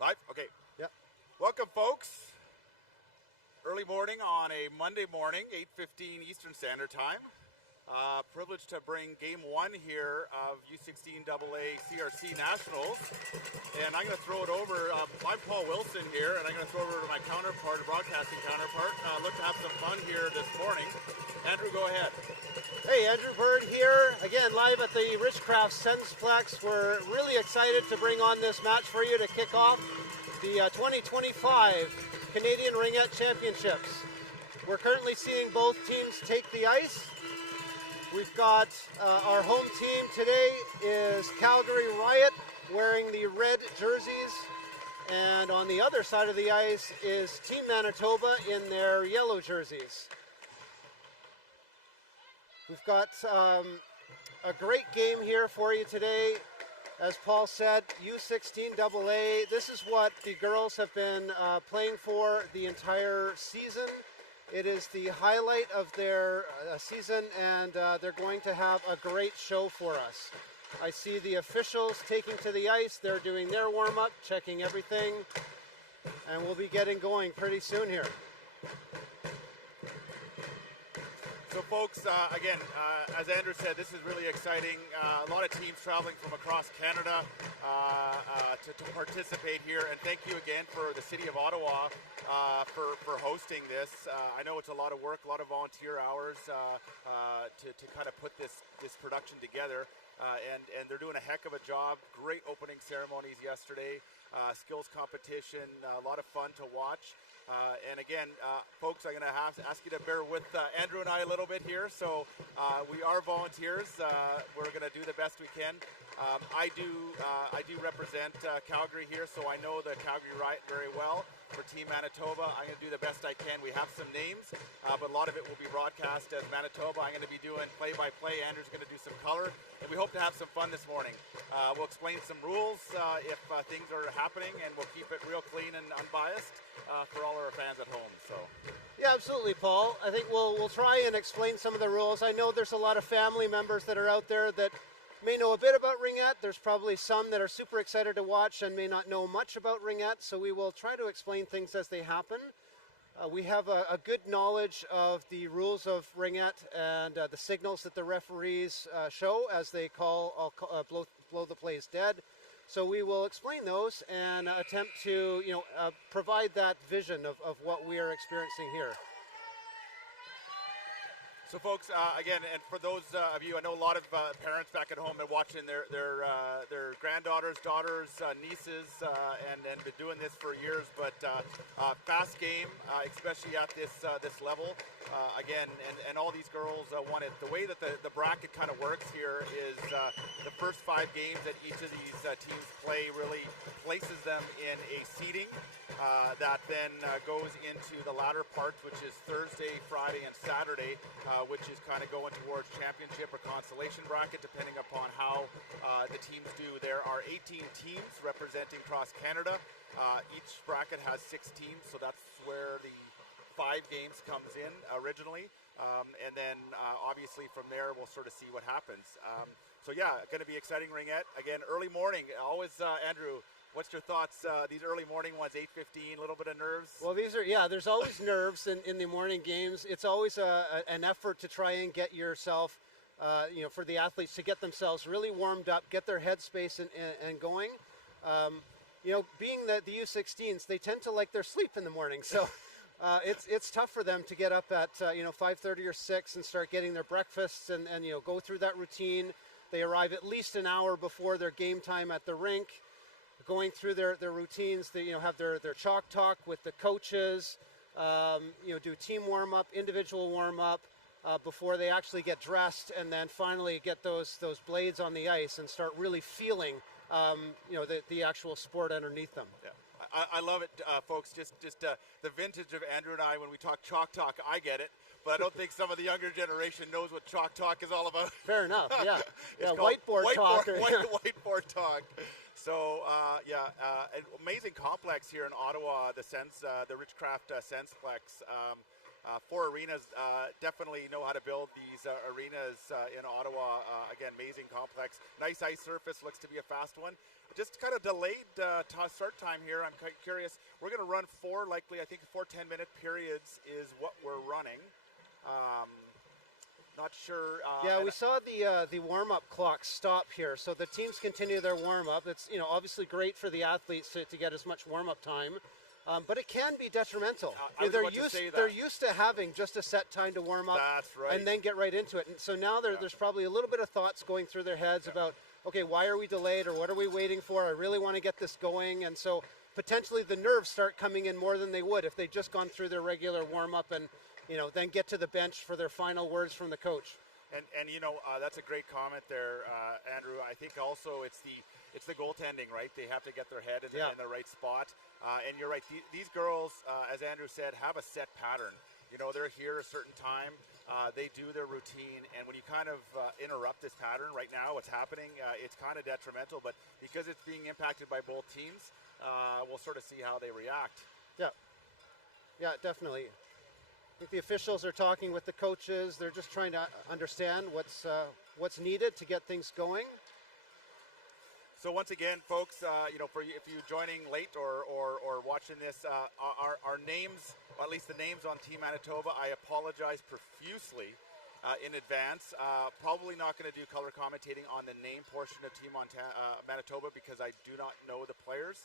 Live? Okay. Yeah. Welcome, folks. Early morning on a Monday morning, 8:15 Eastern Standard Time. Privileged to bring Game 1 here of U16AA CRC Nationals. And I'm going to throw it over. I'm Paul Wilson here, and I'm going to throw it over to my counterpart, broadcasting counterpart. Look to have some fun here this morning. Andrew, go ahead. Hey, Andrew Bird here, again live at the Richcraft SensPlex. We're really excited to bring on this match for you to kick off the 2025 Canadian Ringette Championships. We're currently seeing both teams take the ice. We've got our home team today is Calgary-Riot wearing the red jerseys, and on the other side of the ice is Team-Manitoba in their yellow jerseys. We've got a great game here for you today. As Paul said, U16AA. This is what the girls have been playing for the entire season. It is the highlight of their season, and they're going to have a great show for us. I see the officials taking to the ice. They're doing their warm-up, checking everything, and we'll be getting going pretty soon here. So folks, again, as Andrew said, this is really exciting. A lot of teams traveling from across Canada to participate here. And thank you again for the City of Ottawa for hosting this. I know it's a lot of work, a lot of volunteer hours to kind of put this production together. And they're doing a heck of a job. Great opening ceremonies yesterday. Skills competition, a lot of fun to watch. And again, folks, I'm going to ask you to bear with Andrew and I a little bit here. So we are volunteers. We're going to do the best we can. I do represent Calgary here, so I know the Calgary-Riot very well. For Team-Manitoba, I'm going to do the best I can. We have some names, but a lot of it will be broadcast as Manitoba. I'm going to be doing play-by-play. Andrew's going to do some color, and we hope to have some fun this morning. We'll explain some rules if things are happening, and we'll keep it real clean and unbiased for all our fans at home. So. Yeah, absolutely, Paul. I think we'll try and explain some of the rules. I know there's a lot of family members that are out there that may know a bit about Ringette. There's probably some that are super excited to watch and may not know much about Ringette, so we will try to explain things as they happen. We have a good knowledge of the rules of Ringette and the signals that the referees show as they blow the plays dead. So we will explain those and attempt to provide that vision of what we are experiencing here. So folks, again, and for those of you, I know a lot of parents back at home are watching their granddaughters, daughters, nieces, and been doing this for years. But fast game, especially at this level. Again, and all these girls want it. The way that the bracket kind of works here is the first 5 games that each of these teams play really places them in a seeding that then goes into the latter parts, which is Thursday, Friday, and Saturday. Which is kind of going towards championship or consolation bracket, depending upon how the teams do. There are 18 teams representing across Canada. Each bracket has 6 teams, so that's where the 5 games comes in originally. And then obviously from there, we'll sort of see what happens. So yeah, going to be exciting Ringette. Again, early morning, always, Andrew, what's your thoughts? These early morning ones, 8:15, a little bit of nerves? Well, there's always nerves in the morning games. It's always an effort to try and get yourself, for the athletes to get themselves really warmed up, get their headspace and going. Being the U16s, they tend to like their sleep in the morning. So it's tough for them to get up at 5:30 or 6 and start getting their breakfasts and go through that routine. They arrive at least an hour before their game time at the rink, going through their routines. They have their chalk talk with the coaches, do team warm-up, individual warm-up before they actually get dressed, and then finally get those blades on the ice and start really feeling the actual sport underneath them. Yeah. I love it, folks. Just the vintage of Andrew and I, when we talk chalk talk, I get it. But I don't think some of the younger generation knows what chalk talk is all about. Fair enough, yeah. Whiteboard talk. Whiteboard talk. So, an amazing complex here in Ottawa, the Richcraft SensPlex. 4 arenas, definitely know how to build these arenas in Ottawa. Again, amazing complex. Nice ice surface, looks to be a fast one. Just kind of delayed start time here. I'm quite curious. We're going to run 4, likely, I think 4 10-minute periods is what we're running. Not sure. Yeah, we saw the warm-up clock stop here, so the teams continue their warm-up. It's obviously great for the athletes to get as much warm-up time, but it can be detrimental. They're used to having just a set time to warm up. That's right. And then get right into it. And so now there's probably a little bit of thoughts going through their heads about, okay, why are we delayed, or what are we waiting for? I really want to get this going, and so potentially the nerves start coming in more than they would if they'd just gone through their regular warm-up and then get to the bench for their final words from the coach. And that's a great comment there, Andrew. I think also it's the goaltending, right? They have to get their head in the right spot. And you're right. These girls, as Andrew said, have a set pattern. They're here a certain time. They do their routine, and when you kind of interrupt this pattern right now, what's happening, it's kind of detrimental. But because it's being impacted by both teams, we'll sort of see how they react. Yeah, definitely. I think the officials are talking with the coaches. They're just trying to understand what's needed to get things going. So once again, folks, if you're joining late or watching this, our names, or at least the names on Team Manitoba, I apologize profusely in advance. Probably not going to do color commentating on the name portion of Team Manitoba because I do not know the players.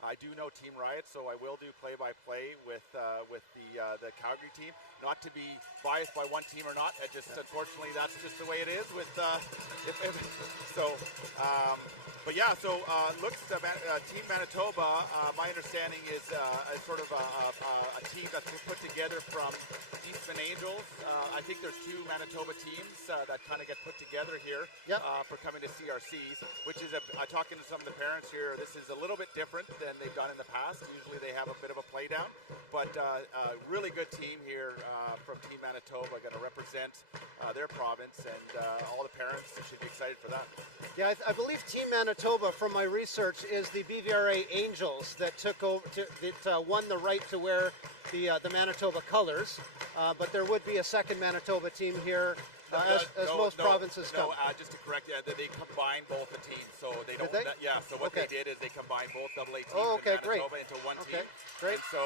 I do know Team Riot, so I will do play-by-play with the Calgary team. Not to be biased by one team or not, unfortunately that's just the way it is. Looks Team Manitoba. My understanding is sort of a team that's put together from Eastman Angels. I think there's 2 Manitoba teams that kind of get put together here for coming to CRCs, which is talking to some of the parents here. This is a little bit different than they've done in the past. Usually they have a bit of a play down, but a really good team here from Team Manitoba, going to represent their province, and all the parents should be excited for that. Yeah, I believe Team Manitoba, from my research, is the BVRA Angels that took over, that won the right to wear the Manitoba colors, but there would be a second Manitoba team here. Most provinces don't. Just to correct you, they combined both the teams, so they don't. Did they? So what they did is they combined both AA teams in Manitoba into one team. Great. And so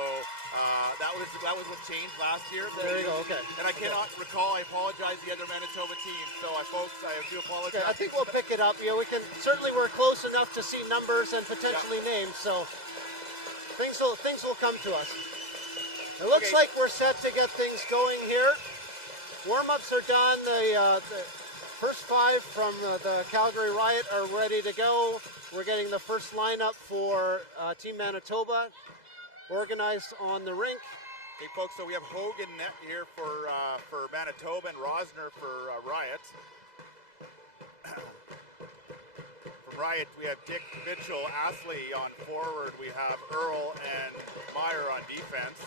that was what changed last year. There you go. Okay. And I cannot recall. I apologize. The other Manitoba team. So folks, I do apologize. Okay, I think we'll pick it up. We can certainly, we're close enough to see numbers and potentially names. So things will come to us. It looks like we're set to get things going here. Warm-ups are done. The first 5 from the Calgary-Riot are ready to go. We're getting the first lineup for Team Manitoba organized on the rink. Okay, folks, so we have Hogan net here for Manitoba and Rosner for Riot. From Riot, we have Dick, Mitchell, Astley on forward. We have Earl and Meyer on defense.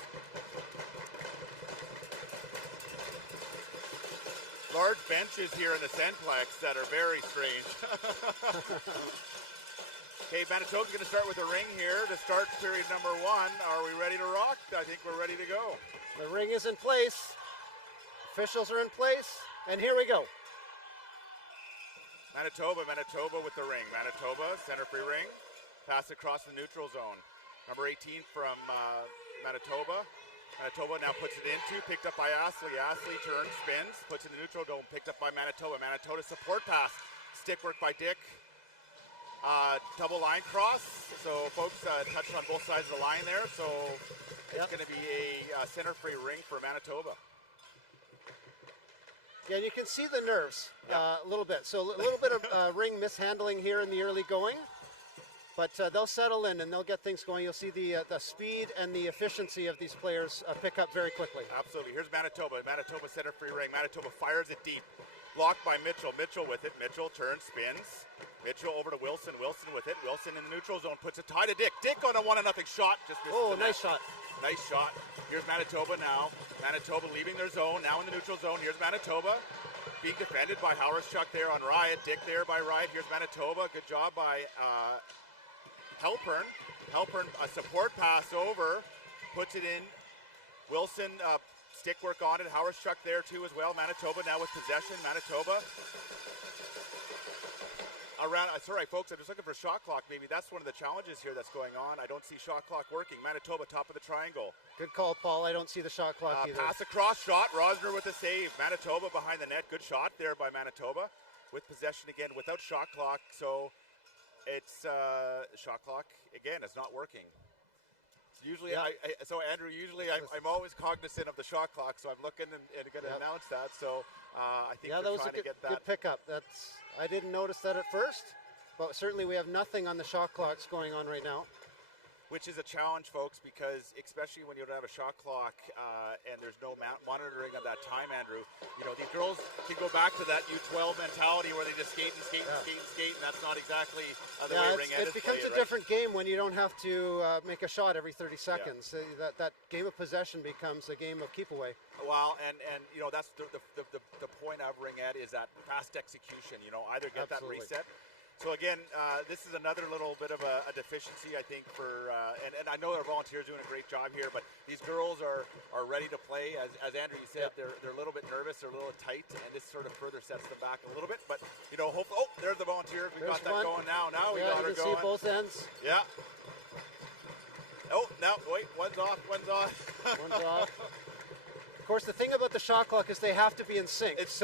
Large benches here in the SensPlex that are very strange. Okay, Manitoba's going to start with a ring here to start period number 1. Are we ready to rock? I think we're ready to go. The ring is in place. Officials are in place, and here we go. Manitoba with the ring. Manitoba, center free ring. Pass across the neutral zone. Number 18 from Manitoba. Manitoba now puts it into, picked up by Astley. Astley turns, spins, puts in the neutral zone, picked up by Manitoba. Manitoba support pass. Stick work by Dick. Double line cross. So folks touched on both sides of the line there. So it's going to be a center free ring for Manitoba. Yeah, and you can see the nerves a little bit. So a little bit of ring mishandling here in the early going. But they'll settle in and they'll get things going. You'll see the speed and the efficiency of these players pick up very quickly. Absolutely. Here's Manitoba. Manitoba center free ring. Manitoba fires it deep. Blocked by Mitchell. Mitchell with it. Mitchell turns, spins. Mitchell over to Wilson. Wilson with it. Wilson in the neutral zone puts a tie to Dick. Dick on a 1-0 shot. Just misses the net. Nice shot. Nice shot. Here's Manitoba now. Manitoba leaving their zone. Now in the neutral zone. Here's Manitoba. Being defended by Howard-Chuck there on Riot. Dick there by Riot. Here's Manitoba. Good job by Halpern, a support pass over, puts it in Wilson, stick work on it. Howardstruck there too as well. Manitoba now with possession. Manitoba. Around, sorry folks, I'm just looking for shot clock. Maybe that's one of the challenges here that's going on. I don't see shot clock working. Manitoba top of the triangle. Good call, Paul. I don't see the shot clock either. Pass across, shot. Rosner with a save. Manitoba behind the net. Good shot there by Manitoba. With possession again, without shot clock. So it's shot clock again. It's not working. Usually, so Andrew, usually I'm always cognizant of the shot clock, so I'm looking and going to announce that. So I think that was a good pickup. I didn't notice that at first, but certainly we have nothing on the shot clocks going on right now. Which is a challenge, folks, because especially when you don't have a shot clock and there's no monitoring of that time, Andrew, you know, these girls can go back to that U12 mentality where they just skate and skate and skate and skate, and that's not exactly the way Ring Ed is played. It becomes a different game when you don't have to make a shot every 30 seconds. Yeah. That game of possession becomes a game of keep away. Well, and you know, that's the point of Ring Ed is that fast execution. You know, either get Absolutely. that reset. So again, this is another little bit of a deficiency, I think, for and I know our volunteers doing a great job here, but these girls are ready to play. As Andrew, you said, they're a little bit nervous, they're a little tight, and this sort of further sets them back a little bit. But you know, hopefully, there's the volunteers. We got that going now. Now we got her going. You can see both ends. Yeah. Oh, now wait, one's off. One's off. One's off. Of course, the thing about the shot clock is they have to be in sync. It's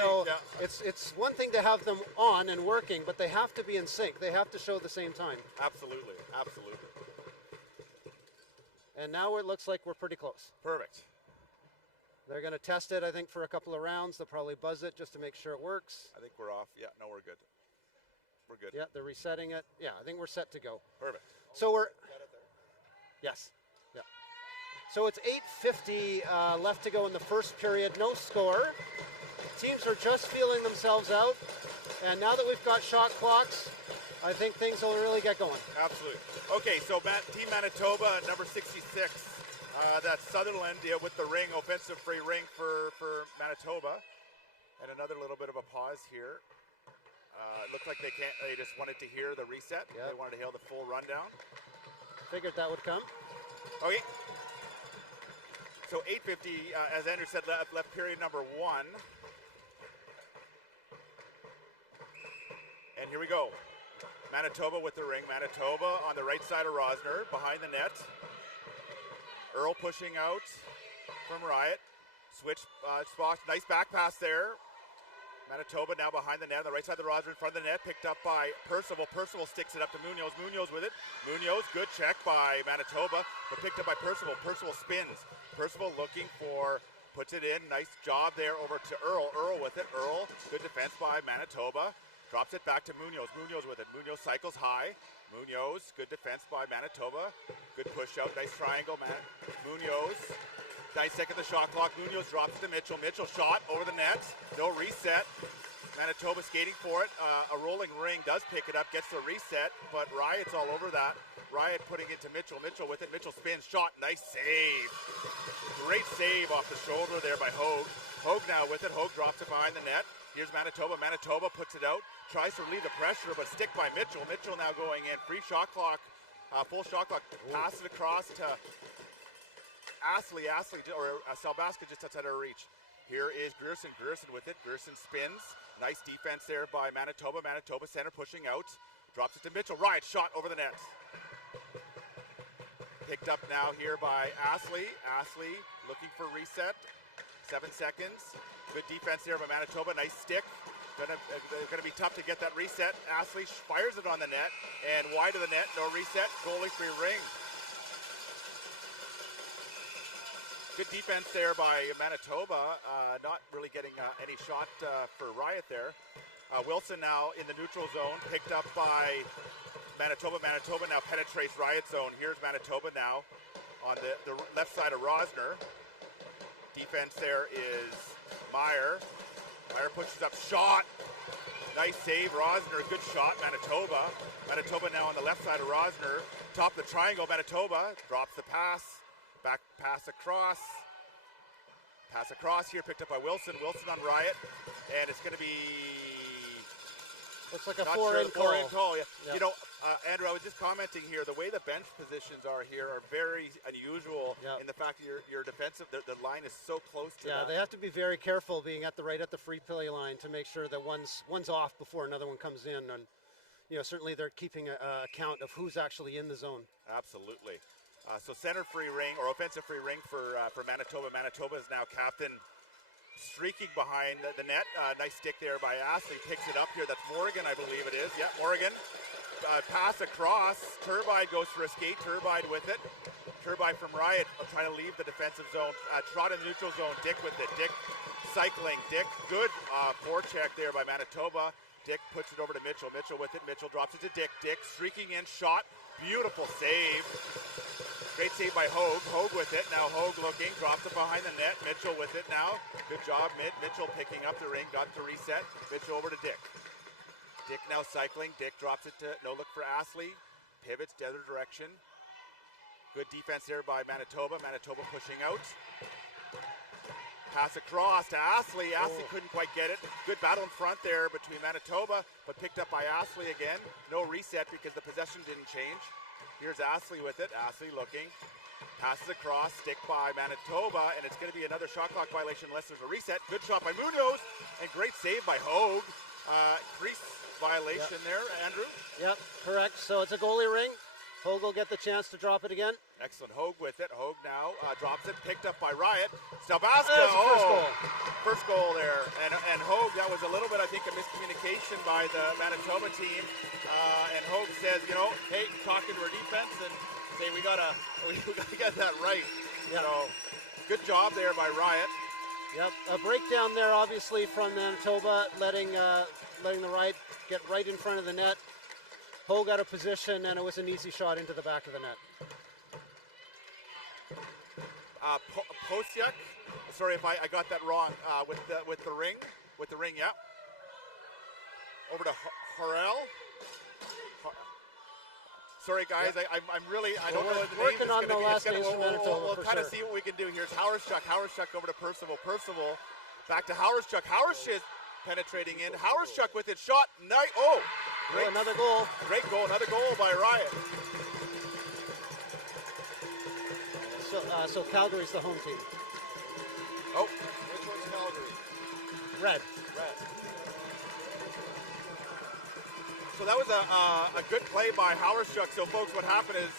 one thing to have them on and working, but they have to be in sync. They have to show the same time. Absolutely, absolutely. And now it looks like we're pretty close. Perfect. They're going to test it, I think, for a couple of rounds. They'll probably buzz it just to make sure it works. I think we're off. Yeah, no, we're good. We're good. Yeah, they're resetting it. Yeah, I think we're set to go. Perfect. So we're... Yes. Yeah. So it's 8:50 left to go in the first period. No score. Teams are just feeling themselves out. And now that we've got shot clocks, I think things will really get going. Absolutely. Okay, so Team Manitoba, number 66. That's Sutherland with the ring, offensive free ring for Manitoba. And another little bit of a pause here. It looked like they just wanted to hear the reset. Yep. They wanted to hear the full rundown. Figured that would come. Okay. So 8:50, as Andrew said, left period number 1. And here we go. Manitoba with the ring. Manitoba on the right side of Rosner, behind the net. Earl pushing out from Riot. Switch spot, nice back pass there. Manitoba now behind the net, on the right side of the Rosner, in front of the net, picked up by Percival. Percival sticks it up to Munoz. Munoz with it. Munoz, good check by Manitoba, but picked up by Percival. Percival spins. Percival looking for, puts it in. Nice job there over to Earl. Earl with it. Earl, good defense by Manitoba. Drops it back to Munoz. Munoz with it. Munoz cycles high. Munoz, good defense by Manitoba. Good push out. Nice triangle. Munoz. 9 seconds the shot clock. Munoz drops to Mitchell. Mitchell shot over the net. No reset. Manitoba skating for it. A rolling ring does pick it up, gets the reset, but Riot's all over that. Riot putting it to Mitchell. Mitchell with it. Mitchell spins. Shot. Nice save. Great save off the shoulder there by Hogue. Hogue now with it. Hogue drops it behind the net. Here's Manitoba. Manitoba puts it out. Tries to relieve the pressure, but stick by Mitchell. Mitchell now going in. Free shot clock. Full shot clock. Pass it across to Astley, or Salbaska just outside our reach. Here is Grierson. Grierson with it. Grierson spins. Nice defense there by Manitoba. Manitoba center pushing out. Drops it to Mitchell. Riot shot over the net. Picked up now here by Astley. Astley looking for reset. 7 seconds. Good defense there by Manitoba. Nice stick. Gonna be tough to get that reset. Astley fires it on the net and wide of the net. No reset. Goalie free ring. Good defense there by Manitoba, not really getting any shot for Riot there. Wilson now in the neutral zone, picked up by Manitoba. Manitoba now penetrates Riot zone. Here's Manitoba now on the left side of Rosner. Defense there is Meyer. Meyer pushes up, shot. Nice save, Rosner, good shot, Manitoba. Manitoba now on the left side of Rosner. Top of the triangle, Manitoba drops the pass. Back pass across. Pass across here, picked up by Wilson. Wilson on Riot. And it's going to be Looks like a Not four sure, in call. 4 in call, yeah. Yeah. You know, Andrew, I was just commenting here, the way the bench positions are here are very unusual in the fact that your defensive, the line is so close to Yeah, they have to be very careful being at the free play line to make sure that one's off before another one comes in. And, you know, certainly they're keeping a count of who's actually in the zone. Absolutely. So center free ring or offensive free ring for Manitoba. Manitoba is now captain, streaking behind the net. Nice stick there by Astley. Picks it up here. That's Morgan, I believe it is. Yeah, Morgan. Pass across. Turbide goes for a skate. Turbide with it. Turbide from Riot trying to leave the defensive zone. Trot in the neutral zone. Dick with it. Dick cycling. Dick, good forecheck there by Manitoba. Dick puts it over to Mitchell. Mitchell with it. Mitchell drops it to Dick. Dick streaking in. Shot. Beautiful save. Great save by Hogue. Hogue with it. Now Hogue looking. Drops it behind the net. Mitchell with it now. Good job, Mitchell picking up the ring. Got to reset. Mitchell over to Dick. Dick now cycling. Dick drops it to no look for Astley. Pivots the other direction. Good defense there by Manitoba. Manitoba pushing out. Pass across to Astley. Astley couldn't quite get it. Good battle in front there between Manitoba, but picked up by Astley again. No reset because the possession didn't change. Here's Astley with it. Astley looking. Passes across. Stick by Manitoba, and it's going to be another shot clock violation unless there's a reset. Good shot by Munoz, and great save by Hogue. Crease violation there, Andrew. Yep, correct. So it's a goalie ring. Hogue will get the chance to drop it again. Excellent. Hogue with it. Hogue now drops it. Picked up by Riot. Stalbaska. First goal there. And Hogue, that was a little bit, I think, a miscommunication by the Manitoba team. And Hogue says, you know, hey, talking to our defense and say we gotta get that right. Yep. So good job there by Riot. Yep. A breakdown there, obviously, from Manitoba, letting the Riot get right in front of the net. Hogue got a position, and it was an easy shot into the back of the net. Posiak, sorry if I got that wrong, with the ring, yeah. Over to Harrell. Sorry guys, yep. I'm really, I don't know what the working name on the last names from Manitoba. We'll kind of see what we can do. Here's Howerschuk over to Percival. Percival back to Howerschuk. Howerschuk penetrating in. Howerschuk with it, shot. Great. Another goal. Great goal. Another goal by Riot. So Calgary's the home team. Oh, which one's Calgary? Red. So that was a good play by Howerschuk. So folks, what happened is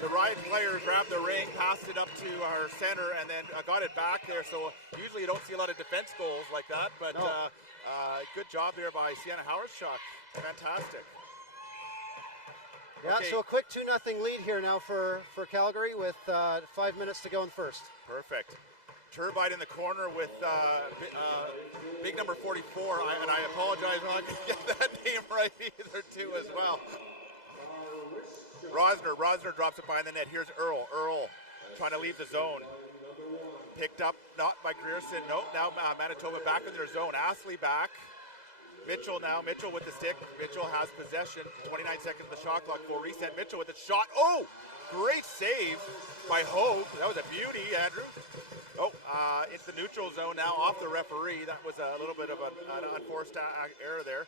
the Riot player grabbed the ring, passed it up to our center, and then got it back there. So usually you don't see a lot of defense goals like that, but good job there by Sienna Howerschuk. Fantastic. Yeah, okay. So a quick 2-0 lead here now for Calgary with 5 minutes to go in first. Perfect. Turbide in the corner with big number 44, and I apologize, I'm not going to get that name right either too as well. Rosner drops it behind the net. Here's Earl trying to leave the zone. Picked up, not by Grierson. Nope, now Manitoba back in their zone. Astley back. Mitchell with the stick. Mitchell has possession. 29 seconds of the shot clock. Full reset. Mitchell with the shot. Oh, great save by Hogue. That was a beauty, Andrew. Into the neutral zone now off the referee. That was a little bit of an unforced error there.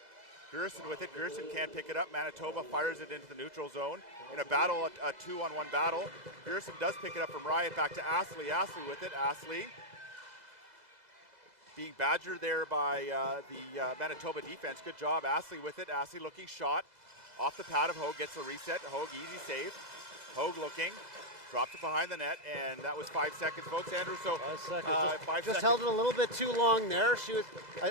Grierson with it. Grierson can't pick it up. Manitoba fires it into the neutral zone. In a battle, a 2-on-1 battle. Grierson does pick it up from Riot back to Astley. Astley with it. Astley being badgered there by the Manitoba defense. Good job. Astley with it. Astley looking, shot. Off the pad of Hogue, gets the reset. Hogue, easy save. Hogue looking. Dropped it behind the net, and that was 5 seconds, folks, Andrew. So 5 seconds. Just held it a little bit too long there.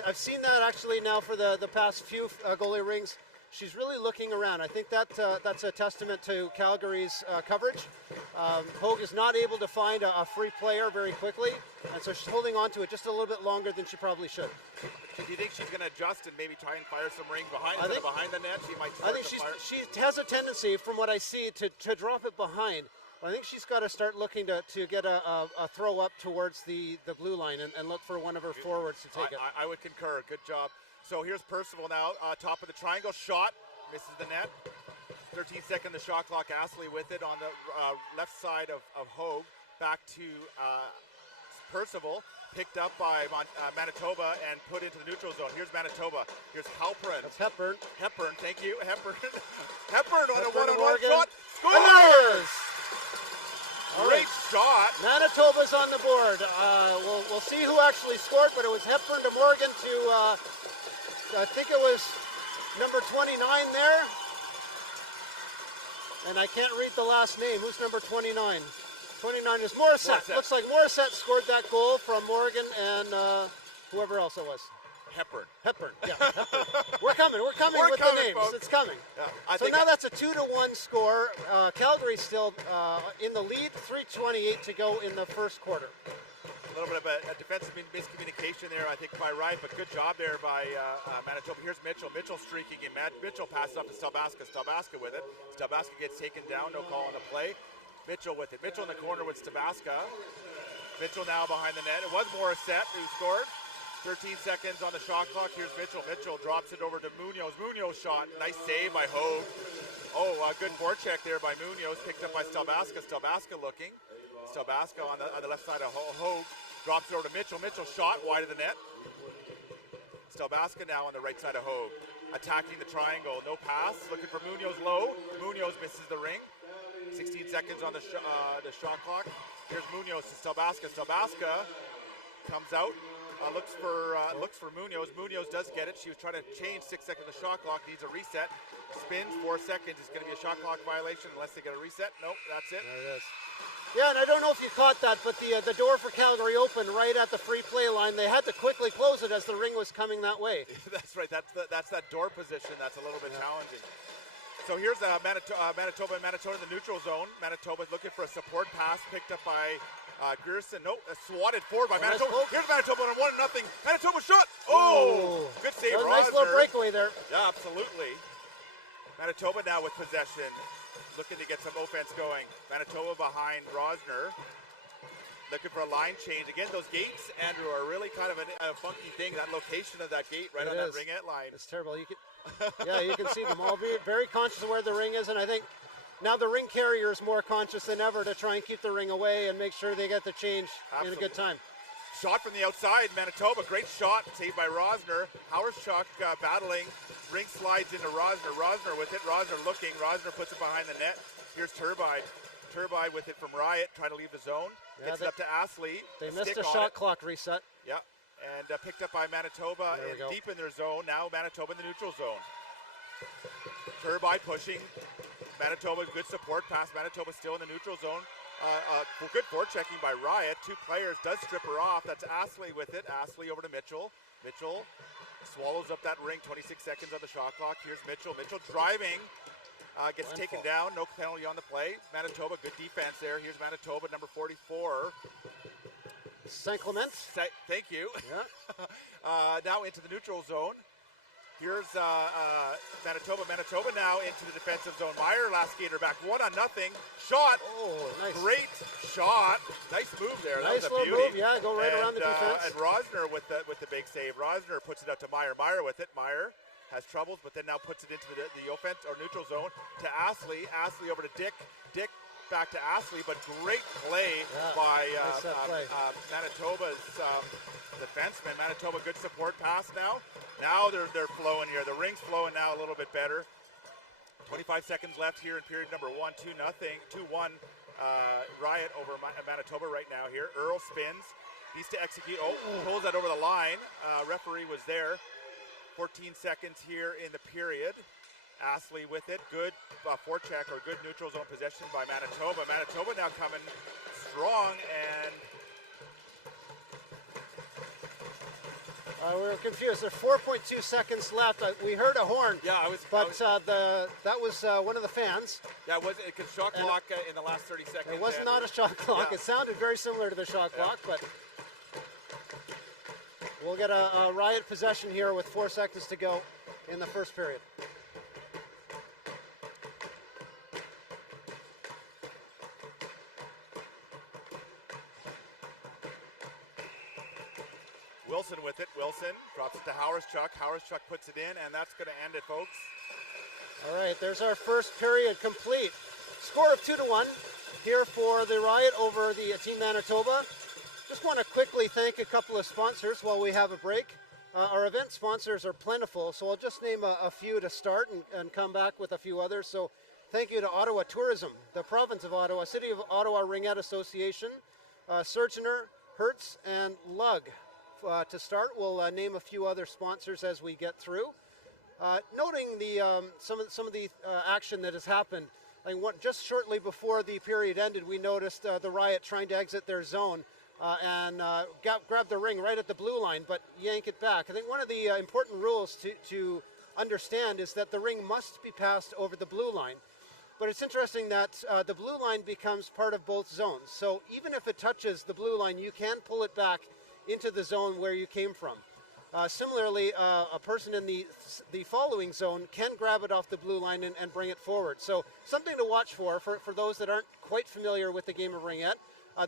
I've seen that actually now for the past few goalie rings. She's really looking around. I think that's a testament to Calgary's coverage. Hogue is not able to find a free player very quickly, and so she's holding on to it just a little bit longer than she probably should. Do you think she's going to adjust and maybe try and fire some rings behind the net? I think she has a tendency, from what I see, to drop it behind. I think she's got to start looking to get a throw up towards the blue line and look for one of her forwards to take it. I would concur. Good job. So here's Percival now, top of the triangle, shot, misses the net. 13 seconds the shot clock. Astley with it on the left side of Hogue. Back to Percival. picked up by Manitoba and put into the neutral zone. Here's Manitoba. Here's Halpern. That's Hepburn. Hepburn, thank you. Hepburn. Hepburn on a Hepburn one-on-one Morgan. shot. Scores! Scores! Great shot. Manitoba's on the board. We'll see who actually scored, but it was Hepburn to Morgan to, I think it was number 29 there. And I can't read the last name. Who's number 29? 29 is Morissette. Looks like Morissette scored that goal from Morgan and whoever else it was. Hepburn. Hepburn, yeah. Hepburn. We're coming with the names. Folks. It's coming. Yeah, so now that's a 2-1 score. Calgary's still in the lead, 3:28 to go in the first quarter. A little bit of a defensive miscommunication there, I think, by Riot, but good job there by Manitoba. Here's Mitchell. Mitchell streaking in. Mitchell passes up to Stelbaska. Stelbaska with it. Stelbaska gets taken down. No call on the play. Mitchell with it. Mitchell in the corner with Stelbaska. Mitchell now behind the net. It was Morissette who scored. 13 seconds on the shot clock. Here's Mitchell. Mitchell drops it over to Munoz. Munoz shot. Nice save by Hogue. Oh, a good forecheck there by Munoz. Picked up by Stelbaska. Stelbaska looking. Stelbaska on the left side of Hogue. Drops it over to Mitchell. Mitchell shot wide of the net. Stelbaska now on the right side of Hogue. Attacking the triangle. No pass. Looking for Munoz low. Munoz misses the ring. 16 seconds on the shot clock. Here's Munoz to Stelbaska. Stelbaska comes out, looks for Munoz. Munoz does get it. She was trying to change 6 seconds of the shot clock. Needs a reset. Spins 4 seconds. It's going to be a shot clock violation unless they get a reset. Nope, that's it. There it is. Yeah, and I don't know if you caught that, but the door for Calgary opened right at the free play line. They had to quickly close it as the ring was coming that way. That's right. That's that door position. That's a little bit challenging. So here's Manitoba in the neutral zone. Manitoba's looking for a support pass picked up by Grierson. No, swatted forward by Manitoba. Here's Manitoba on 1-0. Manitoba shot. Oh, good save. Nice little breakaway there. Yeah, absolutely. Manitoba now with possession, looking to get some offense going. Manitoba behind Rosner. Looking for a line change. Again, those gates, Andrew, are really kind of a funky thing. That location of that gate right on that ringette line. It's terrible. You can see them all very conscious of where the ring is, and I think now the ring carrier is more conscious than ever to try and keep the ring away and make sure they get the change in a good time. Shot from the outside, Manitoba. Great shot, saved by Rosner. Hauerschuk battling. Rink slides into Rosner. Rosner with it. Rosner looking. Rosner puts it behind the net. Here's Turbide. Turbide with it from Riot, trying to leave the zone. Gets it up to Astley. They missed a shot clock reset. Yeah, and picked up by Manitoba and deep in their zone. Now Manitoba in the neutral zone. Turbide pushing. Manitoba, good support pass. Manitoba still in the neutral zone. Good forechecking by Riot. Two players, does strip her off. That's Astley with it. Astley over to Mitchell. Mitchell swallows up that ring. 26 seconds on the shot clock. Here's Mitchell. Mitchell driving. Gets taken down. No penalty on the play. Manitoba, good defense there. Here's Manitoba, number 44. St. Clement. Thank you. Yeah. Now into the neutral zone. Here's Manitoba. Manitoba now into the defensive zone. Meyer, last skater back. 1-0. Shot. Oh, nice. Great shot. Nice move there. Nice that was a little beauty. move. Yeah, go right around the defense. And Rosner with the big save. Rosner puts it out to Meyer. Meyer with it. Meyer has troubles, but then now puts it into the offense or neutral zone to Astley. Astley over to Dick. Dick back to Astley, but great play by Manitoba's defenseman. Manitoba, good support pass now. Now they're flowing here. The ring's flowing now a little bit better. 25 seconds left here in period number 1. 2-0. 2-1 Riot over Manitoba right now here. Earl spins. Needs to execute. Oh, pulls that over the line. Referee was there. 14 seconds here in the period. Astley with it. Good forecheck or good neutral zone possession by Manitoba. Manitoba now coming strong and we're confused. There's 4.2 seconds left. We heard a horn. Yeah, that was one of the fans. Yeah, it was a shot clock in the last 30 seconds. It was not a shot clock. Yeah. It sounded very similar to the shot clock, but we'll get a Riot possession here with 4 seconds to go in the first period. Wilson with it. Wilson drops it to Hauerschuk. Hauerschuk puts it in, and that's going to end it, folks. All right, there's our first period complete. Score of 2-1 here for the Riot over the Team Manitoba. Just want to quickly thank a couple of sponsors while we have a break. Our event sponsors are plentiful, so I'll just name a few to start and come back with a few others. So thank you to Ottawa Tourism, the Province of Ottawa, City of Ottawa Ringette Association, Surgeoner, Hertz, and Lug. To start, we'll name a few other sponsors as we get through. Noting some of the action that has happened, just shortly before the period ended, we noticed the Riot trying to exit their zone and grab the ring right at the blue line, but yank it back. I think one of the important rules to understand is that the ring must be passed over the blue line. But it's interesting that the blue line becomes part of both zones. So even if it touches the blue line, you can pull it back into the zone where you came from. Similarly, a person in the following zone can grab it off the blue line and bring it forward. So something to watch for those that aren't quite familiar with the game of ringette.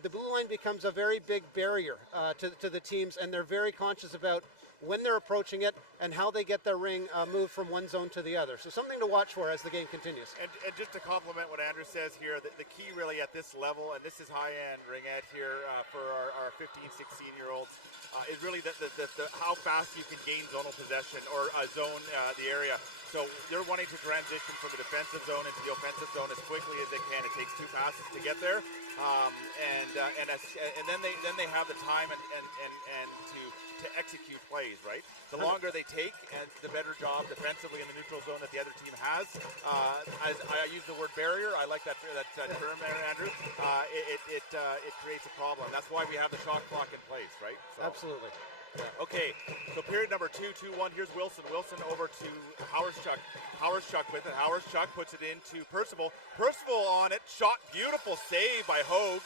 The blue line becomes a very big barrier to the teams, and they're very conscious about when they're approaching it and how they get their ring moved from one zone to the other. So something to watch for as the game continues. And just to complement what Andrew says here, the key really at this level, and this is high-end ringette here for our 15, 16-year-olds, is really how fast you can gain zonal possession or zone the area. So they're wanting to transition from the defensive zone into the offensive zone as quickly as they can. It takes 2 passes to get there, and then they have the time and to execute plays, right? The longer they take, and the better job defensively in the neutral zone that the other team has. As I use the word barrier, I like that term there, Andrew. It creates a problem. That's why we have the shot clock in place, right? So. Absolutely. Yeah. Okay, so period number 2-2-1. Here's Wilson. Wilson over to Howarschuk. Howarschuk with it. Howarschuk puts it into Percival. Percival on it. Shot. Beautiful save by Hogue.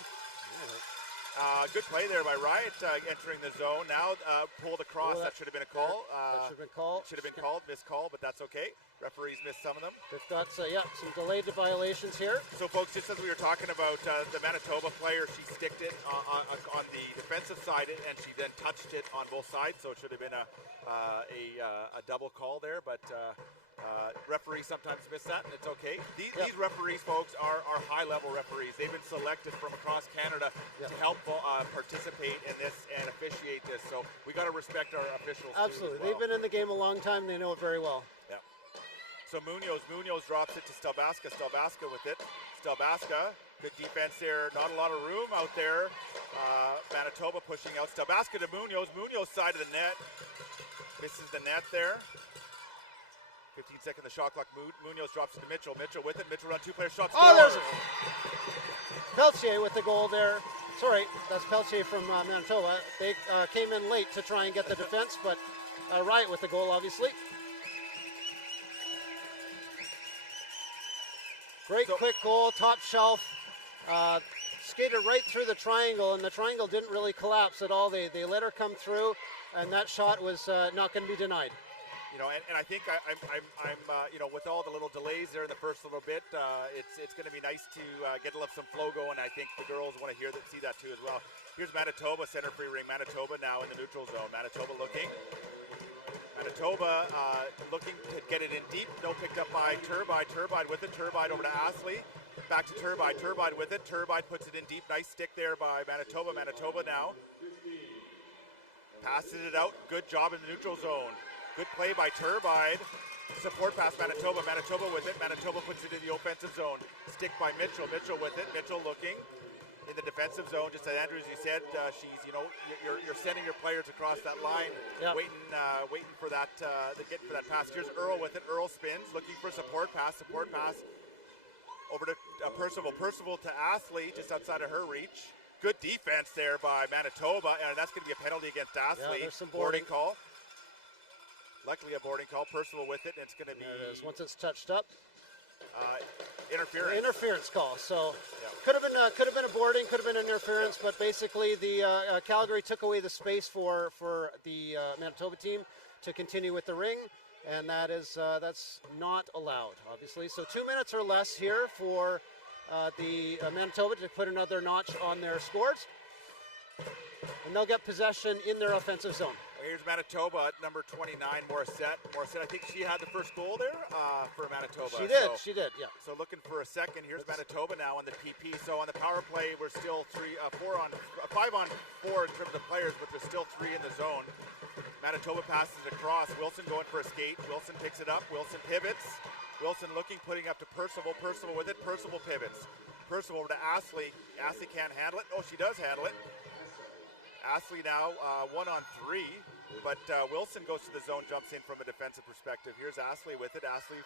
Good play there by Riot entering the zone. Now pulled across. That should have been a call. That should have been called. Should have been called. Missed call, but that's okay. Referees missed some of them. They've got some delayed violations here. So, folks, just as we were talking about the Manitoba player, she sticked it on the defensive side, and she then touched it on both sides. So it should have been a double call there, but referees sometimes miss that, and it's okay. These referees, folks, are high-level referees. They've been selected from across Canada to help participate in this and officiate this. So we got to respect our officials. Absolutely, too, as well. They've been in the game a long time. They know it very well. Yeah. So Munoz drops it to Stelbaska. Stelbaska with it. Stelbaska, good defense there. Not a lot of room out there. Manitoba pushing out. Stelbaska to Munoz. Munoz side of the net. Misses the net there. 15-second the shot clock. Munoz drops it to Mitchell. Mitchell with it. Mitchell run 2-player shot. Oh, there's it. Peltier with the goal there. Sorry, that's Peltier from Manitoba. They came in late to try and get the defense, but Riot with the goal, obviously. Great quick goal, top shelf. Skated right through the triangle, and the triangle didn't really collapse at all. They let her come through, and that shot was not going to be denied. You know, and I think I'm you know, with all the little delays there in the first little bit, it's going to be nice to get some flow going. I think the girls want to see that too as well. Here's Manitoba, center free ring. Manitoba now in the neutral zone. Manitoba looking. Manitoba looking to get it in deep. No, picked up by Turbide. Turbide with it. Turbide over to Astley. Back to Turbide. Turbide with it. Turbide puts it in deep. Nice stick there by Manitoba. Manitoba now passes it out. Good job in the neutral zone. Good play by Turbide. Support pass Manitoba. Manitoba with it. Manitoba puts it in the offensive zone. Stick by Mitchell. Mitchell with it. Mitchell looking in the defensive zone. Just as Andrew, as you said, she's, you know, you're sending your players across that line, waiting for that for that pass. Here's Earl with it. Earl spins, looking for support pass. Support pass over to Percival. Percival to Astley, just outside of her reach. Good defense there by Manitoba, and that's going to be a penalty against Astley. There's some boarding call. Luckily, a boarding call. Percival with it, and it's going to be. There it is. Once it's touched up. Interference. Interference call. So could have been a boarding, could have been interference, but basically the Calgary took away the space for the Manitoba team to continue with the ring, and that's not allowed, obviously. So 2 minutes or less here for the Manitoba to put another notch on their scores, and they'll get possession in their offensive zone. Here's Manitoba at number 29, Morissette. Morissette, I think she had the first goal there for Manitoba. She did, yeah. So looking for a second. Here's Manitoba now on the PP. So on the power play, we're still 5 on 4 in terms of players, but there's still 3 in the zone. Manitoba passes across. Wilson going for a skate. Wilson picks it up. Wilson pivots. Wilson looking, putting up to Percival. Percival with it. Percival pivots. Percival over to Ashley. Ashley can't handle it. Oh, she does handle it. Ashley now 1 on 3, but Wilson goes to the zone, jumps in from a defensive perspective. Here's Ashley with it. Ashley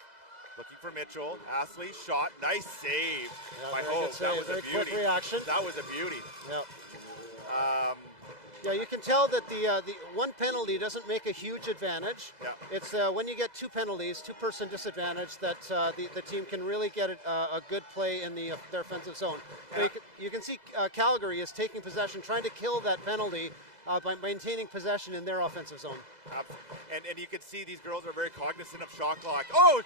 looking for Mitchell. Ashley shot, nice save by Hogue. That was a beauty. Quick reaction. That was a beauty. Yeah. Yeah, you can tell that the one penalty doesn't make a huge advantage. Yeah. It's when you get 2 penalties, 2-person disadvantage, that the team can really get a good play in their offensive zone. Yeah. You can see Calgary is taking possession, trying to kill that penalty by maintaining possession in their offensive zone. And you can see these girls are very cognizant of shot clock. Oh,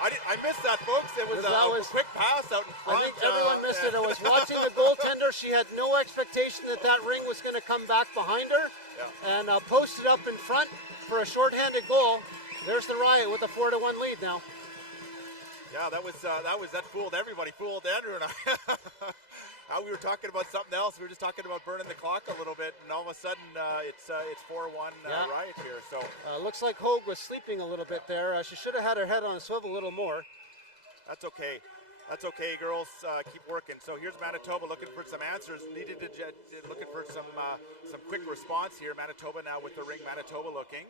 I missed that, folks. It was a quick pass out in front. I think everyone missed it. I was watching the goaltender. She had no expectation that Ring was going to come back behind her, and posted up in front for a shorthanded goal. There's the Riot with a 4-1 lead now. Yeah, that fooled everybody. Fooled Andrew and I. We were talking about something else. We were just talking about burning the clock a little bit, and all of a sudden it's 4-1 Riot here. So looks like Hogue was sleeping a little bit there. She should have had her head on a swivel a little more. That's okay. That's okay, girls. Keep working. So here's Manitoba looking for some answers. Looking for some quick response here. Manitoba now with the ring. Manitoba looking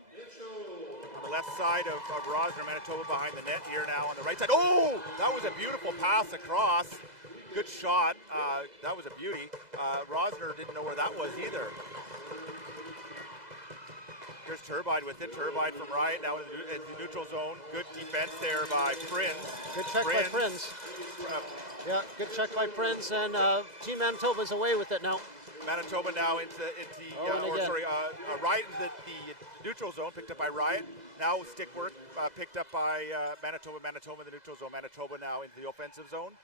on the left side of Rosner. Manitoba behind the net here now on the right side. Oh, that was a beautiful pass across. Good shot. That was a beauty. Rosner didn't know where that was either. Here's Turbide with it. Turbide from Riot now in the neutral zone. Good defense there by Prinz. Good check by Prinz. Yeah, good check by Prinz, and Team Manitoba's away with it now. Manitoba now into Riot into the neutral zone, picked up by Riot. Now stick work picked up by Manitoba. Manitoba in the neutral zone. Manitoba now into the offensive zone.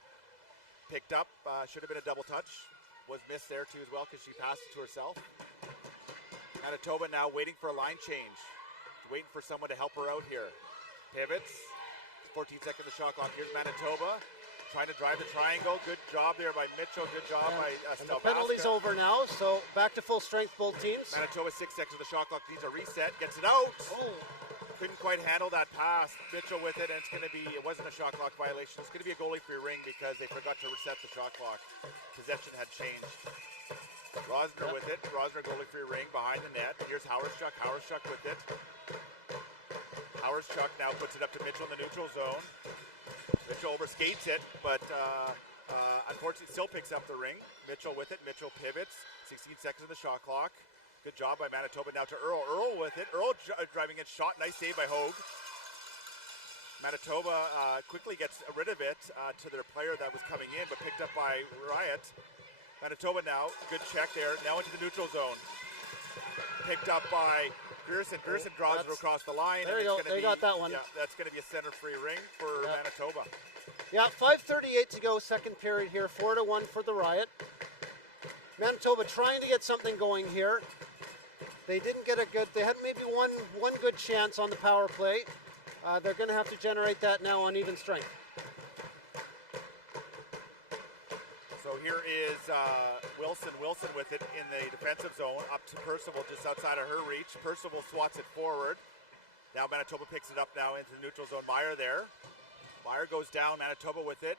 Picked up, should have been a double touch. Was missed there too as well because she passed it to herself. Manitoba now waiting for a line change. Waiting for someone to help her out here. Pivots. 14 seconds of the shot clock. Here's Manitoba trying to drive the triangle. Good job there by Mitchell. Good job by Stelvaska. The penalty's over now, so back to full strength both teams. Manitoba 6 seconds of the shot clock. Needs a reset. Gets it out. Oh. Couldn't quite handle that pass. Mitchell with it, and it wasn't a shot clock violation. It's going to be a goalie free ring because they forgot to reset the shot clock. Possession had changed. Rosner with it. Rosner goalie free ring behind the net. Here's Howardschuk. Howardschuk with it. Howardschuk now puts it up to Mitchell in the neutral zone. Mitchell overskates it, but unfortunately still picks up the ring. Mitchell with it. Mitchell pivots. 16 seconds of the shot clock. Good job by Manitoba now to Earl. Earl with it. Earl driving it. Shot. Nice save by Hogue. Manitoba quickly gets rid of it to their player that was coming in, but picked up by Riot. Manitoba now. Good check there. Now into the neutral zone. Picked up by Gerson. Gerson draws it across the line. There you go. They got that one. Yeah, that's going to be a center free ring for Manitoba. Yeah, 5:38 to go, second period here. 4-1 for the Riot. Manitoba trying to get something going here. They didn't get they had maybe one good chance on the power play. They're going to have to generate that now on even strength. So here is Wilson with it in the defensive zone, up to Percival just outside of her reach. Percival swats it forward. Now Manitoba picks it up now into the neutral zone. Meyer there. Meyer goes down, Manitoba with it.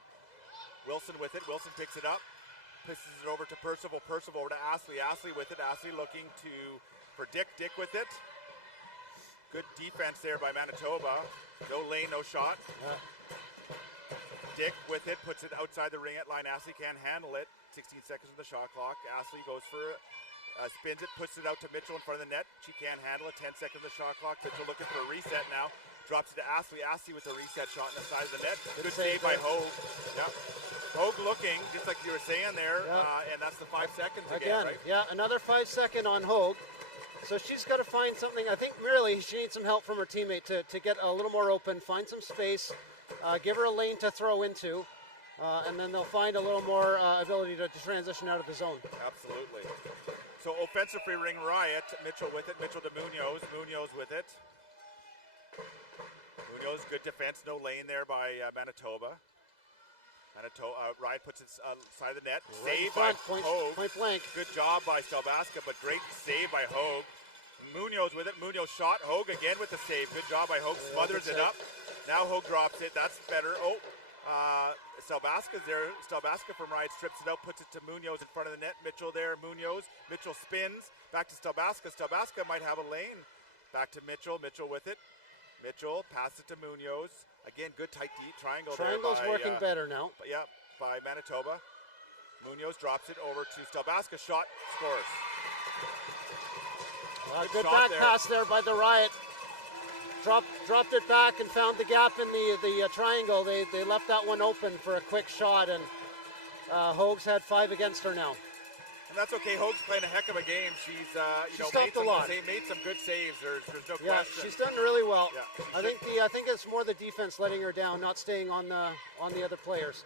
Wilson with it. Wilson picks it up. Pisses it over to Percival. Percival over to Ashley. Ashley with it. Ashley looking for Dick. Dick with it. Good defense there by Manitoba. No lane, no shot. Dick with it, puts it outside the ring at line. Ashley can't handle it. 16 seconds on the shot clock. Ashley goes for it, spins it, puts it out to Mitchell in front of the net. She can't handle it. 10 seconds on the shot clock. Mitchell looking for a reset now. Drops it to Ashley. Ashley with a reset shot on the side of the net. Good save by Hogue. Yep. Hogue looking, just like you were saying there, and that's the 5 seconds again, right? Yeah, another 5 second on Hogue. So she's got to find something. I think really she needs some help from her teammate to get a little more open, find some space, give her a lane to throw into, and then they'll find a little more ability to transition out of the zone. Absolutely. So offensive free ring Riot. Mitchell with it. Mitchell to Munoz. Munoz with it. Munoz, good defense. No lane there by Manitoba. Riot puts it side of the net. Right save by point Hogue. blank. Good job by Stelbaska, but great save by Hogue. Munoz with it. Munoz shot. Hogue again with the save. Good job by Hogue. Smothers it up. Now Hogue drops it. That's better. Stelbaska's there. Stelbaska from Riot strips it out, puts it to Munoz in front of the net. Mitchell there. Munoz. Mitchell spins. Back to Stelbaska. Stelbaska might have a lane. Back to Mitchell. Mitchell with it. Mitchell passes it to Munoz. Again, good tight deep triangle. Triangle's there by, working better now. By Manitoba. Munoz drops it over to Stelbaska. Shot. Scores. Good back pass there by the Riot. Dropped it back and found the gap in the triangle. They left that one open for a quick shot, and Hogue's had 5 against her now. And that's okay. Hogue's playing a heck of a game. She's made some good saves. There's no question. Yeah, she's done really well. Yeah, I think it's more the defense letting her down, not staying on the other players.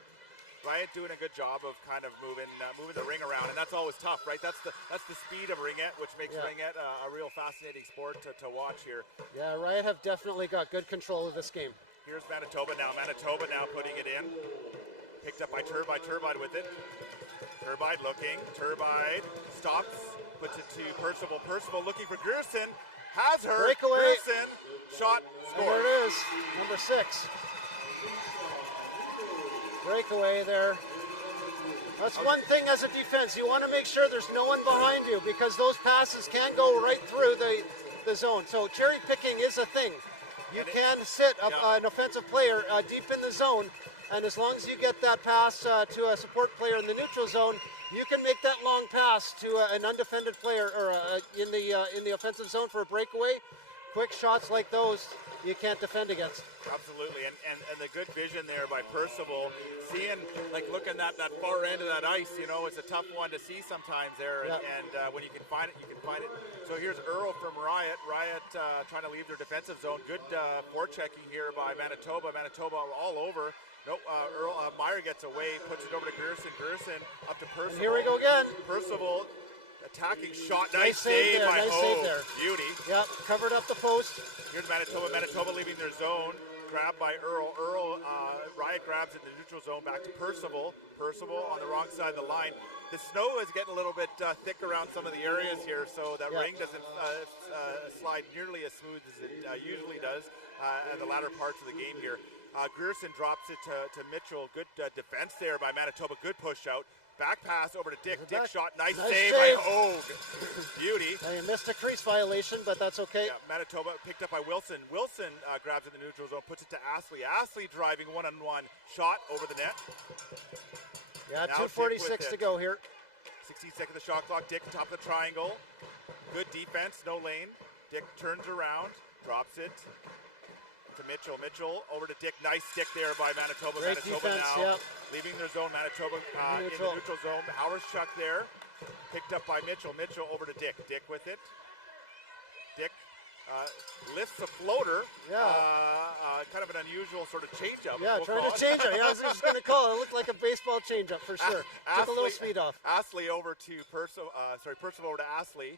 Riot doing a good job of kind of moving the ring around, and that's always tough, right? That's the speed of ringette, which makes ringette a real fascinating sport to watch here. Yeah, Riot have definitely got good control of this game. Here's Manitoba now. Manitoba now putting it in. Picked up by Turbide. Turbide with it. Turbide looking. Turbide stops. Puts it to Percival. Percival looking for Gerson. Has her. Breakaway. Gerson. Shot. Scores. And there it is. Number 6. Breakaway there. That's one thing as a defense. You want to make sure there's no one behind you, because those passes can go right through the zone. So cherry picking is a thing. You can sit an offensive player deep in the zone, and as long as you get that pass to a support player in the neutral zone, you can make that long pass to an undefended player or in the offensive zone for a breakaway. Quick shots like those you can't defend against. Absolutely, and the good vision there by Percival, seeing, looking at that far end of that ice, it's a tough one to see sometimes there, and when you can find it, you can find it. So here's Earl from Riot. Riot trying to leave their defensive zone. Good forechecking here by Manitoba. Manitoba all over. Nope, Meyer gets away, puts it over to Gerson. Gerson up to Percival. And here we go again. Percival. Attacking shot, nice save there, by save there. Beauty. Yeah, covered up the post. Here's Manitoba. Manitoba leaving their zone. Grabbed by Earl. Riot grabs in the neutral zone. Back to Percival. Percival on the wrong side of the line. The snow is getting a little bit thick around some of the areas here, so that ring doesn't slide nearly as smooth as it usually does in the latter parts of the game here. Gerson drops it to Mitchell. Good defense there by Manitoba. Good push out. Back pass over to Dick. Dick shot. Nice save by Hogue. Beauty. He missed a crease violation, but that's okay. Yeah, Manitoba picked up by Wilson. Wilson grabs in the neutral zone, puts it to Astley. Astley driving one-on-one. Shot over the net. Yeah, 2:46 to go here. 16 seconds the shot clock. Dick top of the triangle. Good defense, no lane. Dick turns around, drops it to Mitchell. Mitchell over to Dick. Nice stick there by Manitoba. Great Manitoba defense, now leaving their zone. Manitoba in the neutral zone. Howard's Chuck there. Picked up by Mitchell. Mitchell over to Dick. Dick with it. Dick lifts a floater. Yeah. Kind of an unusual sort of change-up. Yeah, trying to change it. Yeah, I was just going to call it. It looked like a baseball change-up for sure. Took a little speed off. Astley over to Percival over to Astley.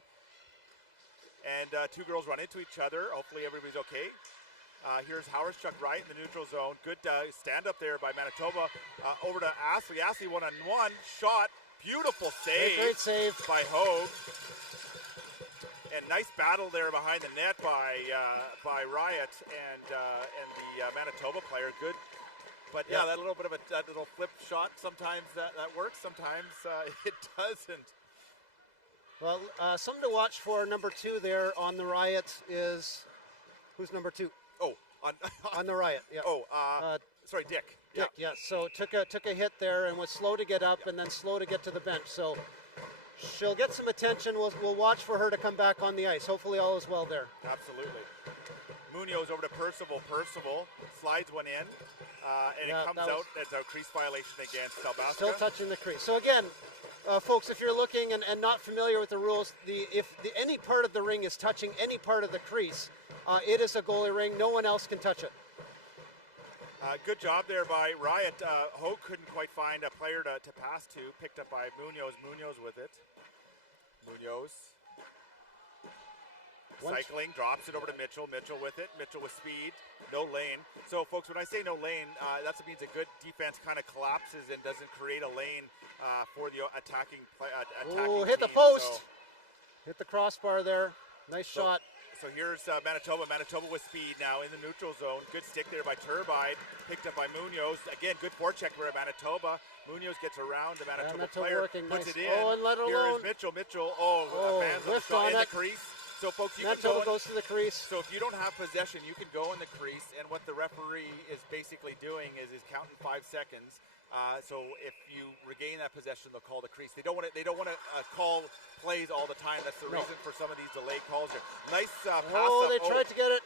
And 2 girls run into each other. Hopefully everybody's okay. Here's Howard-Chuck right in the neutral zone. Good stand-up there by Manitoba. Over to Astley. Astley one-on-one. Shot. Beautiful save. Great save. By Hogue. And nice battle there behind the net by Riot and the Manitoba player. Good. But yeah, that little bit of that little flip shot, sometimes that works. Sometimes it doesn't. Well, something to watch for number 2 there on the Riot is, who's number 2? Oh, on the Riot, yeah. Sorry, Dick. Dick, yeah. So took a hit there and was slow to get up and then slow to get to the bench. So she'll get some attention. We'll watch for her to come back on the ice. Hopefully all is well there. Absolutely. Munoz over to Percival. Percival slides one in, and it comes out as a crease violation against Stelbaska. Still touching the crease. So again, folks, if you're looking and not familiar with the rules, if any part of the ring is touching any part of the crease, it is a goalie ring. No one else can touch it. Good job there by Riot. Hogue couldn't quite find a player to pass to. Picked up by Munoz. Munoz with it. Munoz. One Cycling, drops it over to Mitchell. Mitchell with it. Mitchell with speed. No lane. So, folks, when I say no lane, that means a good defense kind of collapses and doesn't create a lane for the attacking Oh, hit team. the post. So, hit the crossbar there. Nice shot. So here's Manitoba. Manitoba with speed now in the neutral zone. Good stick there by Turbide. Picked up by Munoz. Again, good forecheck for Manitoba. Munoz gets around the Manitoba player. Puts nice. it in. Oh, and let it Here alone. is Mitchell. Mitchell, bands on the whiffed shot on in it. the crease. So, folks, you Manitoba can go goes to the crease. So if you don't have possession, you can go in the crease, and what the referee is basically doing is counting 5 seconds. So if you regain that possession, they'll call the crease. They don't want to call plays all the time. That's the reason for some of these delayed calls here. Nice pass up. They tried to get it.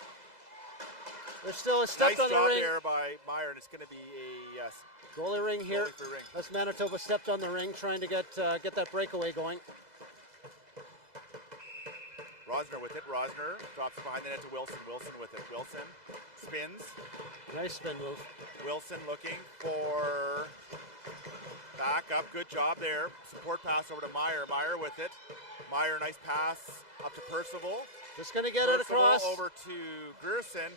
There's still a step nice on the job ring. there by Meyer, and it's going to be a goalie ring here. goalie for Ring. As Manitoba stepped on the ring, trying to get that breakaway going. Rosner with it. Rosner drops it behind the net to Wilson. Wilson with it. Wilson spins. Nice spin move. Wilson looking for back up. Good job there. Support pass over to Meyer. Meyer with it. Meyer, nice pass up to Percival. Just going to get Percival it across. over to Grierson.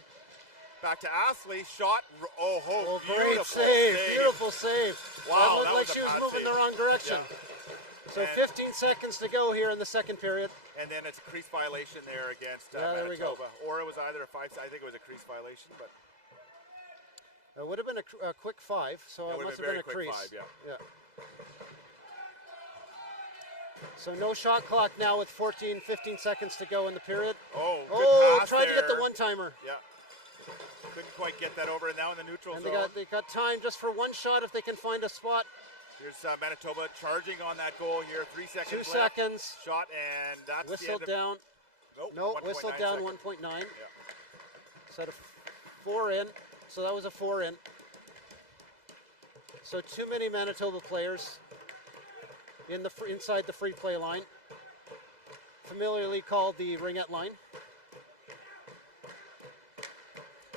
Back to Astley. Shot. Great beautiful save. Beautiful save. Wow, Looked that like was a she was bad moving save. the wrong direction. Yeah. So 15 seconds to go here in the second period. And then it's a crease violation there against there we go. Manitoba. Or it was either a 5. I think it was a crease violation, but It would have been a quick 5, so it must have been a crease. 5, yeah. So no shot clock now with 15 seconds to go in the period. Good pass tried there. to get the one-timer. Yeah. Couldn't quite get that over, and now in the neutral And zone. they got time just for one shot if they can find a spot. Here's Manitoba charging on that goal here. 3 seconds 2 left. seconds. Shot, and that's Whistled the end down. of, No, 1.9 whistled down seconds. 1.9. Yeah. Set a 4 in. So that was a 4 in. So too many Manitoba players inside the free play line, familiarly called the ringette line.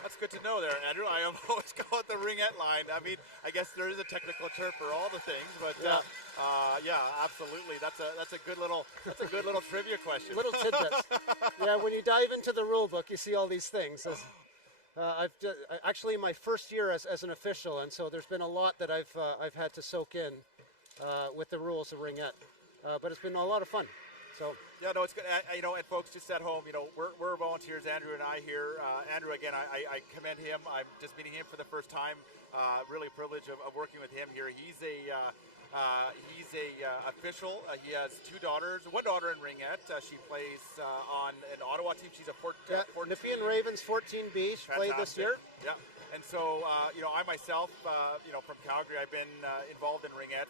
That's good to know there, Andrew. I always call it the ringette line. I mean, I guess there is a technical term for all the things, but yeah, absolutely. That's a good little trivia question. Little tidbits. Yeah, when you dive into the rule book, you see all these things. I've actually my first year as an official, and so there's been a lot that I've had to soak in with the rules of ringette. But it's been a lot of fun. So yeah, no, it's good. And folks, just at home, we're volunteers. Andrew and I here. Andrew, again, I commend him. I'm just meeting him for the first time. Really a privilege of working with him here. He's a official. He has 2 daughters, 1 daughter in ringette. She plays on an Ottawa team. She's a 14. Nepean Ravens 14B. She played this year. Yeah. And so, I myself, from Calgary, I've been involved in ringette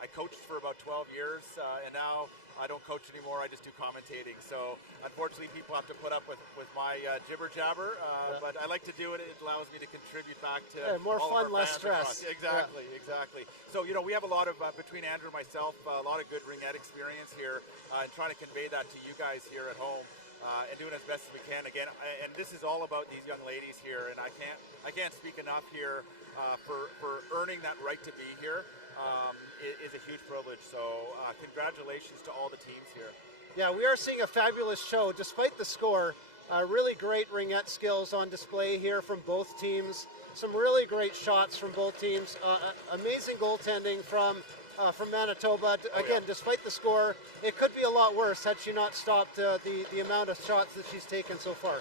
I coached for about 12 years, and now I don't coach anymore. I just do commentating. So, unfortunately, people have to put up with my jibber jabber, but I like to do it. It allows me to contribute back to more all fun, of our less fans stress. Exactly. So, we have a lot of, between Andrew and myself, a lot of good ringette experience here, and trying to convey that to you guys here at home. And doing as best as we can again, and this is all about these young ladies here, and I can't speak enough here for earning that right to be here. Is a huge privilege. So congratulations to all the teams here. Yeah, we are seeing a fabulous show despite the score. Really great ringette skills on display here from both teams. Some really great shots from both teams. Amazing goaltending from Manitoba. Again, despite the score, it could be a lot worse had she not stopped the amount of shots that she's taken so far.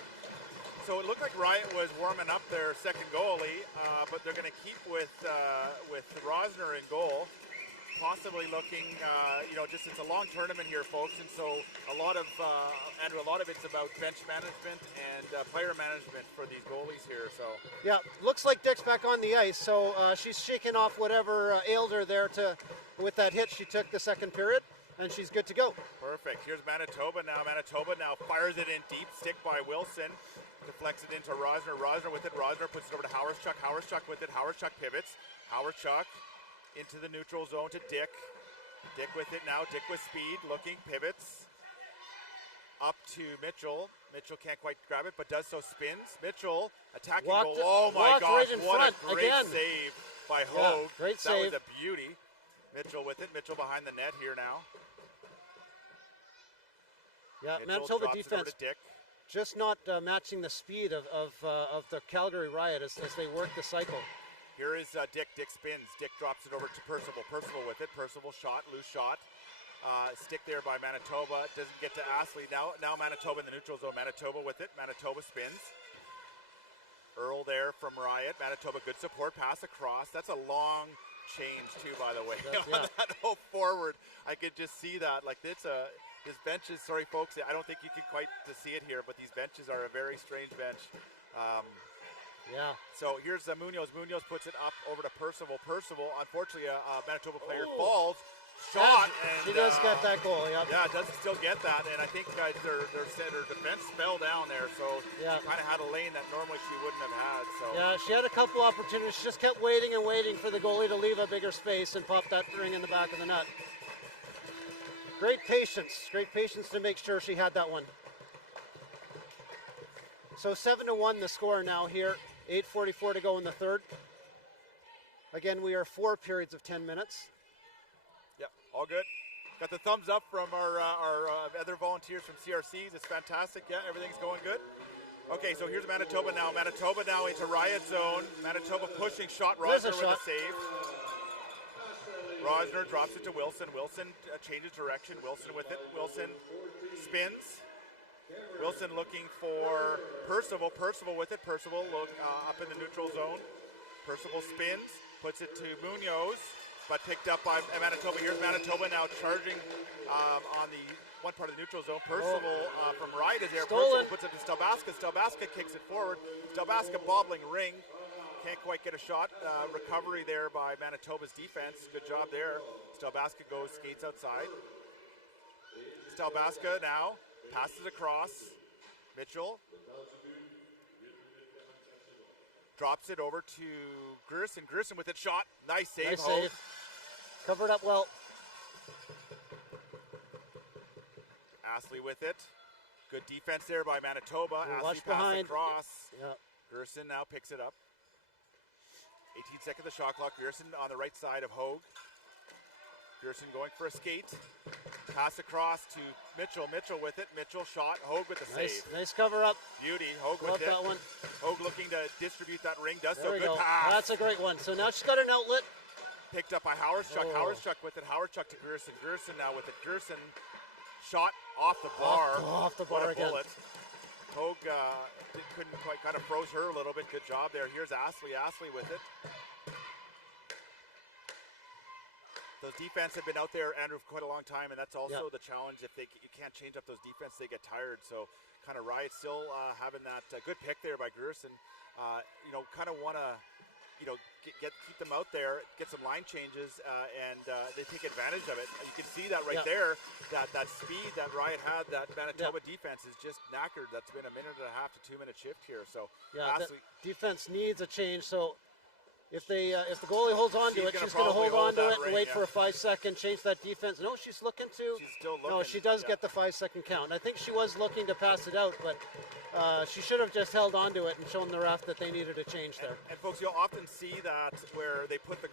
So it looked like Riot was warming up their second goalie, but they're going to keep with Rosner in goal. Possibly looking, it's a long tournament here, folks, and so Andrew, a lot of it's about bench management and player management for these goalies here. So yeah, looks like Dick's back on the ice, so she's shaking off whatever ailed her there with that hit she took the second period, and she's good to go. Perfect. Here's Manitoba now. Manitoba now fires it in deep, stick by Wilson, deflects it into Rosner. Rosner with it. Rosner puts it over to Howarschuk. Howarschuk with it. Howarschuk pivots. Howarschuk into the neutral zone to Dick. Dick with it now. Dick with speed, looking, pivots. Up to Mitchell. Mitchell can't quite grab it, but does so, spins. Mitchell attacking goal. Oh my gosh, right what front. a great Again. save by Hogue. Great that save. was a beauty. Mitchell with it. Mitchell behind the net here now. Yeah, Mitchell Manitoba drops it over defense to Dick. just not matching the speed of the Calgary-Riot as they work the cycle. Here is Dick. Dick spins. Dick drops it over to Percival. Percival with it. Percival shot, loose shot. Stick there by Manitoba. Doesn't get to Astley. Now Manitoba in the neutral zone. Manitoba with it. Manitoba spins. Earl there from Riot. Manitoba, good support. Pass across. That's a long change too, by the way. On that whole forward, I could just see that. Like this benches. Sorry, folks. I don't think you can quite see it here, but these benches are a very strange bench. Yeah. So here's Munoz. Munoz puts it up over to Percival. Percival, unfortunately, a Manitoba player falls. Shot. And, she does get that goal, yeah. Yeah, does still get that. And I think their defense fell down there. So she kind of had a lane that normally she wouldn't have had. So yeah, she had a couple opportunities. She just kept waiting and waiting for the goalie to leave a bigger space and pop that ring in the back of the net. Great patience to make sure she had that one. So 7-1 the score now here. 8:44 to go in the third. Again, we are 4 periods of 10 minutes. Yep, all good. Got the thumbs up from our other volunteers from CRCs. It's fantastic. Yeah, everything's going good. Okay, so here's Manitoba now. Manitoba now into Riot zone. Manitoba pushing shot. Rosner with a save. Rosner drops it to Wilson. Wilson changes direction. Wilson with it. Wilson spins. Wilson looking for Percival. Percival with it. Percival up in the neutral zone. Percival spins. Puts it to Munoz. But picked up by Manitoba. Here's Manitoba now charging on the one part of the neutral zone. Percival from Riot is there. Stolen. Percival puts it to Stelbaska. Stelbaska kicks it forward. Stelbaska bobbling ring. Can't quite get a shot. Recovery there by Manitoba's defense. Good job there. Stelbaska skates outside. Stelbaska now passes across. Mitchell drops it over to Grierson. Grierson with it shot. Nice save. Nice save. Covered up well. Astley with it. Good defense there by Manitoba. Astley passes across. Yep. Grierson now picks it up. 18 seconds the shot clock. Grierson on the right side of Hogue. Grierson going for a skate. Pass across to Mitchell. Mitchell with it. Mitchell shot. Hogue with the save. Nice cover up. Beauty. Hogue Love with it. that one. Hogue looking to distribute that ring. Does There so. we Good go. pass. That's a great one. So now she's got an outlet. Picked up by Howardschuk. Howardschuk with it. Howardschuk to Grierson. Grierson now with it. Grierson shot off the bar. Off the bar what a again. bullet. Hogue couldn't quite, kind of froze her a little bit. Good job there. Here's Astley. Astley with it. Those defense have been out there, Andrew, for quite a long time, and that's also the challenge. If you can't change up those defense, they get tired. So kind of Riot still having that good pick there by Grierson. Kind of want to, keep them out there, get some line changes, and they take advantage of it. You can see that right there, that speed that Riot had, that Manitoba defense is just knackered. That's been a 1.5 to 2 minute shift here. So Astley, defense needs a change. So if the goalie holds on to it, she's going to hold on to it and wait for a 5-second, change that defense. No, she's looking to. She's still looking. No, she does get the 5-second count. I think she was looking to pass it out, but she should have just held on to it and shown the ref that they needed a change there. And folks, you'll often see that where they put the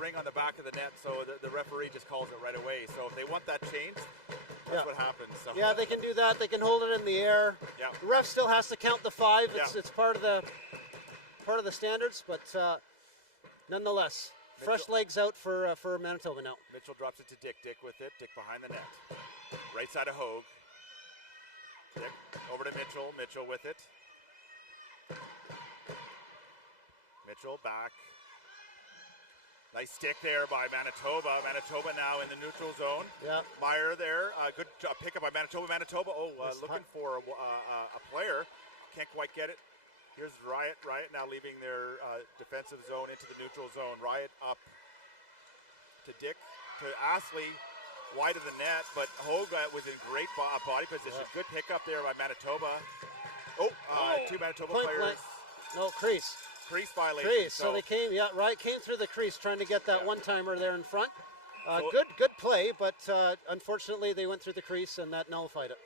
ring on the back of the net, so the referee just calls it right away. So if they want that changed, that's what happens. So. Yeah, they can do that. They can hold it in the air. Yeah. The ref still has to count the 5. It's part of the standards, but nonetheless, fresh legs out for Manitoba now. Mitchell drops it to Dick. Dick with it. Dick behind the net. Right side of Hogue. Dick over to Mitchell. Mitchell with it. Mitchell back. Nice stick there by Manitoba. Manitoba now in the neutral zone. Yeah. Meyer there. Good pickup by Manitoba. Manitoba, looking for a player. Can't quite get it. Here's Riot. Riot now leaving their defensive zone into the neutral zone. Riot up to Dick, to Astley, wide of the net, but Hogue was in great body position. Yeah. Good pickup there by Manitoba. Two Manitoba players. No, crease. Crease violation. Crease. So they came, Riot came through the crease trying to get that one-timer there in front. Good play, but unfortunately they went through the crease and that nullified it.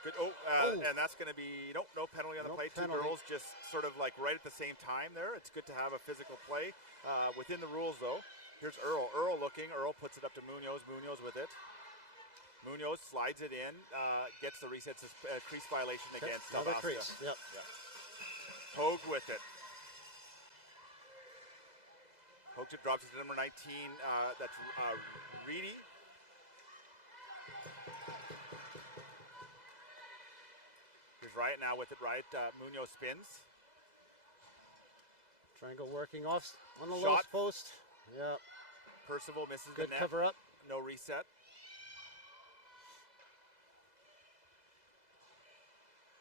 Good. And that's going to be no penalty on the play. Penalty. 2 girls just sort of like right at the same time there. It's good to have a physical play within the rules though. Here's Earl. Earl looking. Earl puts it up to Munoz. Munoz with it. Munoz slides it in, gets the reset crease violation against another Dalvasca. crease. Yep. Hogue with it. Hogue drops it to number 19. That's Reedy. Here's Riot now with it. Riot, Munoz spins. Triangle working off on the Shot. low post. Yeah. Percival misses Good the net. cover up. No reset.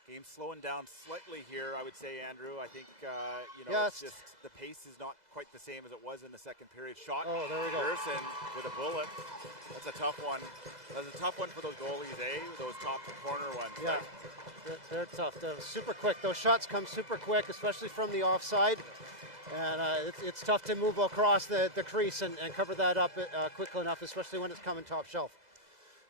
Game slowing down slightly here, I would say, Andrew. I think, it's just the pace is not quite the same as it was in the second period. Shot. Oh, there we go. Gerson with a bullet. That's a tough one. That's a tough one for those goalies, eh? Those top corner ones. Yeah, they're tough. They're super quick. Those shots come super quick, especially from the offside. And it's tough to move across the crease and cover that up quickly enough, especially when it's coming top shelf.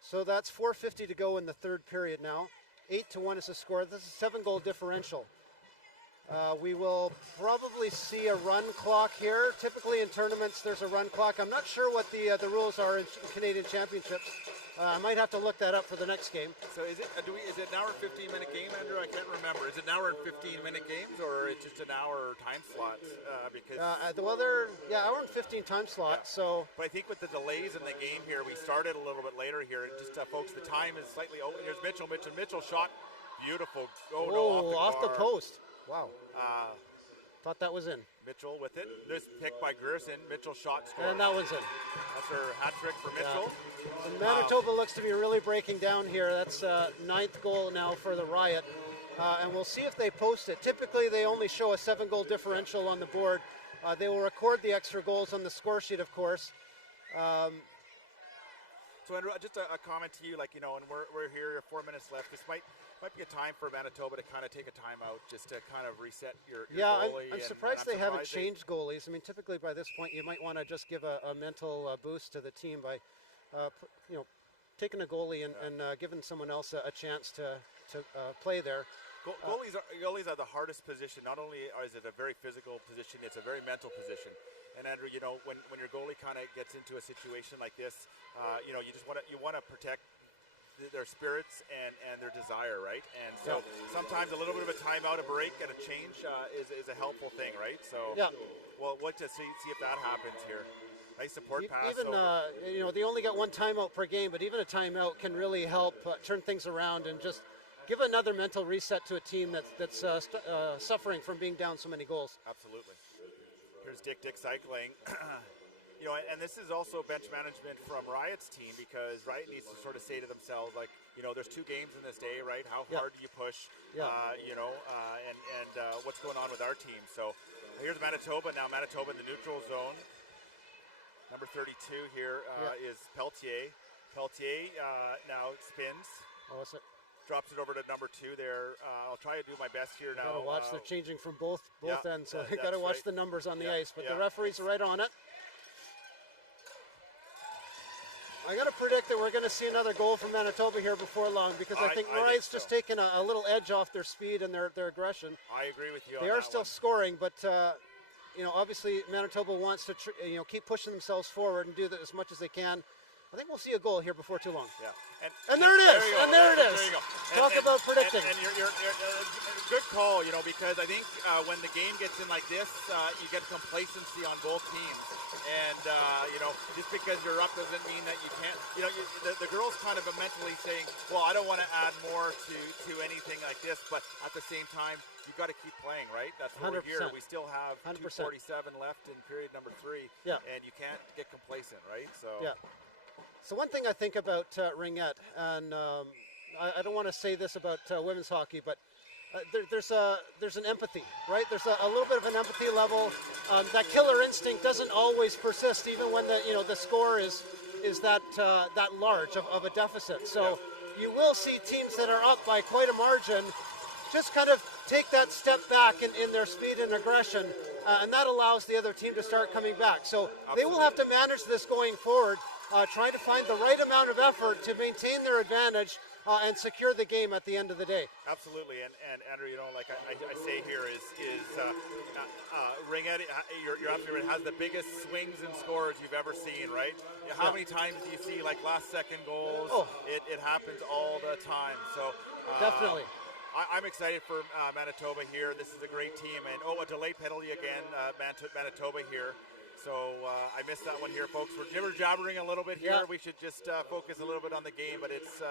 So that's 4:50 to go in the third period now. 8-1 is the score. This is a 7-goal differential. We will probably see a run clock here. Typically in tournaments, there's a run clock. I'm not sure what the rules are in Canadian Championships. I might have to look that up for the next game. So is it an hour and 15-minute game, Andrew? I can't remember. Is it an hour and 15-minute games, or it's just an hour time slot? Because hour and 15 time slot. Yeah. So, but I think with the delays in the game here, we started a little bit later here. Just folks, the time is slightly open. Here's Mitchell shot, beautiful. Off the post. Wow. Thought that was in. Mitchell with it. This pick by Gerson. Mitchell shot score. And that one's in. That's her hat trick for Mitchell. Yeah. And Manitoba looks to be really breaking down here. That's 9th goal now for the Riot. And we'll see if they post it. Typically, they only show a 7-goal differential on the board. They will record the extra goals on the score sheet, of course. So, Andrew, just a comment to you, and we're here, 4 minutes left. This might be a time for Manitoba to kind of take a timeout, just to kind of reset your goalie. I'm surprised they haven't changed goalies. I mean, typically by this point, you might want to just give a mental boost to the team by, taking a goalie and giving someone else a chance to play there. Goalies are the hardest position. Not only is it a very physical position, it's a very mental position. And Andrew, when your goalie kind of gets into a situation like this, you just want to protect their spirits and their desire, right? And so sometimes a little bit of a timeout, a break, and a change is a helpful thing, right? So we'll look to see if that happens here. Nice support pass. Even they only got one timeout per game, but even a timeout can really help turn things around and just give another mental reset to a team that's suffering from being down so many goals. Absolutely. Here's Dick cycling. And this is also bench management from Riot's team, because Riot needs to sort of say to themselves, there's 2 games in this day, right? How hard do you push? And what's going on with our team? So here's Manitoba now. Manitoba in the neutral zone. Number 32 here is Pelletier. Pelletier now spins. Drops it over to number 2 there. I'll try to do my best here now. Got to watch. They're changing from both ends, so you got to watch the numbers on the ice. But the referees are right on it. I got to predict that we're going to see another goal from Manitoba here before long, because I think Riot's just taken a little edge off their speed and their aggression. I agree with you. They are still scoring, but obviously Manitoba wants to keep pushing themselves forward and do that as much as they can. I think we'll see a goal here before too long. Yeah. And there it is. And there it is. There you go. Talk about predicting. And you're good call, because I think when the game gets in like this, you get complacency on both teams. And, just because you're up doesn't mean that you can't, the girls kind of mentally saying, well, I don't want to add more to anything like this, but at the same time, you've got to keep playing, right? That's why we're here. We still have 2:47 left in period number 3, and you can't get complacent, right? So one thing I think about Ringette, and I don't want to say this about women's hockey, but there's an empathy, right? There's a little bit of an empathy level. That killer instinct doesn't always persist, even when the score is that large of a deficit. So you will see teams that are up by quite a margin just kind of take that step back in their speed and aggression, and that allows the other team to start coming back. So they will have to manage this going forward, trying to find the right amount of effort to maintain their advantage, and secure the game at the end of the day. Absolutely, and Andrew, you know, like I say here is Ring, you're absolutely right, has the biggest swings and scores you've ever seen, right? How many times do you see like last second goals? Oh. It happens all the time. So Definitely. I'm excited for Manitoba here. This is a great team, and a delayed penalty again, Manitoba here. So I missed that one here, folks. We're jibber-jabbering a little bit here. Yeah. We should just focus a little bit on the game, but it's.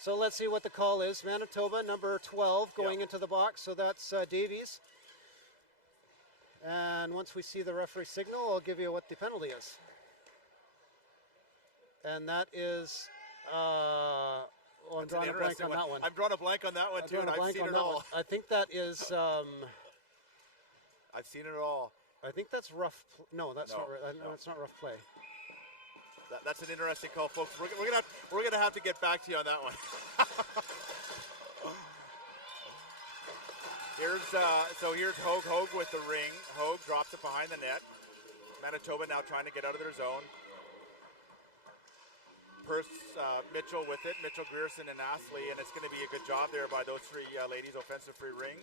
So let's see what the call is. Manitoba, number 12, going into the box. So that's Davies. And once we see the referee signal, I'll give you what the penalty is. And that is, I'm drawing a blank on that one. I'm drawing a blank on that one too, and I've seen it all. I think that is, I've seen it all. I think that's rough. No, that's not. No, it's not rough play. That's an interesting call, folks. We're gonna have to get back to you on that one. Here's Hogue with the ring. Hogue drops it behind the net. Manitoba now trying to get out of their zone. Mitchell with it. Mitchell, Grierson, and Astley, and it's going to be a good job there by those three ladies. Offensive free ring.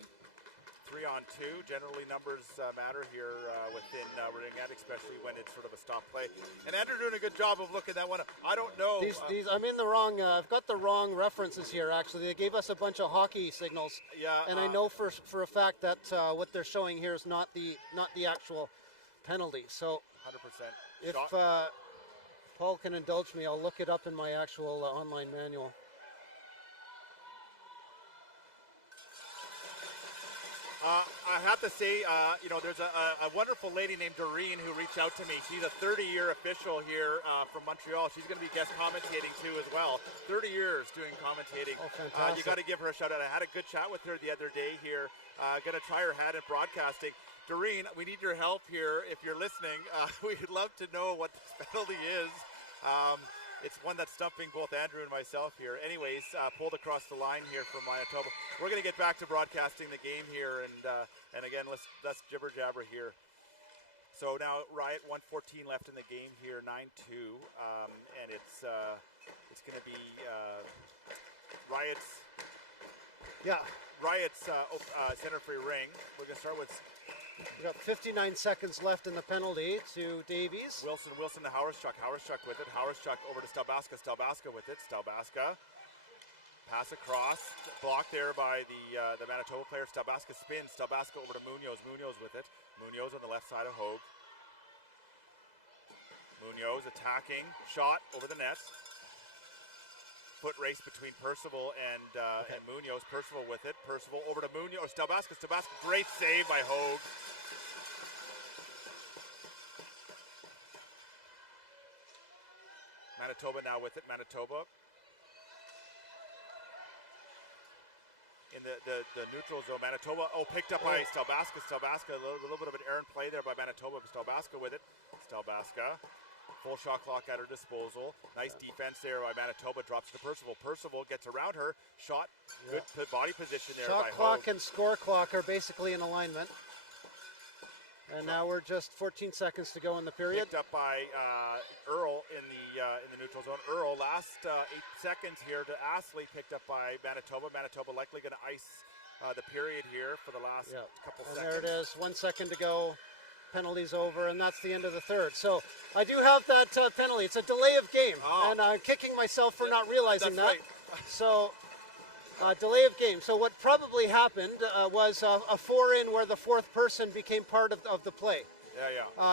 3-on-2. Generally, numbers matter here within Ringette, especially when it's sort of a stop play. And Andrew doing a good job of looking that one up. I don't know. These I'm in the wrong. I've got the wrong references here. Actually, they gave us a bunch of hockey signals. Yeah. And I know for a fact that what they're showing here is not the actual penalty. So 100%. If Paul can indulge me, I'll look it up in my actual online manual. I have to say, there's a wonderful lady named Doreen who reached out to me. She's a 30-year official here from Montreal. She's going to be guest commentating too as well. 30 years doing commentating. Oh, fantastic. You got to give her a shout out. I had a good chat with her the other day here. Going to try her hand at broadcasting. Doreen, we need your help here. If you're listening, we'd love to know what this penalty is. It's one that's stumping both Andrew and myself here. Anyways, pulled across the line here from Manitoba. We're going to get back to broadcasting the game here, and again, let's jibber jabber here. So now Riot 1:14 left in the game here, 9-2, and it's going to be Riot's. Yeah. Riot's center free ring. We're going to start with. We've got 59 seconds left in the penalty to Davies. Wilson to Hauerschuk with it. Hauerschuk over to Stelbaska with it. Stelbaska. Pass across. Blocked there by the Manitoba player. Stelbaska spins. Stelbaska over to Munoz. Munoz with it. Munoz on the left side of Hogue. Munoz attacking. Shot over the net. Foot race between Percival and Munoz. Percival with it. Percival over to Munoz. Stelbaska. Great save by Hogue. Manitoba now with it. Manitoba in the neutral zone. Manitoba picked up by Stelbaska. A little bit of an errant play there by Manitoba. Stelbaska with it. Stelbaska. Full shot clock at her disposal. Nice defense there by Manitoba. Drops to Percival. Percival gets around her. Shot. Good body position there by Hogue. Shot clock and score clock are basically in alignment. And now we're just 14 seconds to go in the period. Picked up by Earl in the neutral zone. Earl, last 8 seconds here to Astley, picked up by Manitoba. Manitoba likely going to ice the period here for the last couple seconds. There it is, 1 second to go. Penalty's over, and that's the end of the third. So I do have that penalty. It's a delay of game, and I'm kicking myself for not realizing that. Right. So delay of game. So what probably happened was a four-in where the fourth person became part of the play.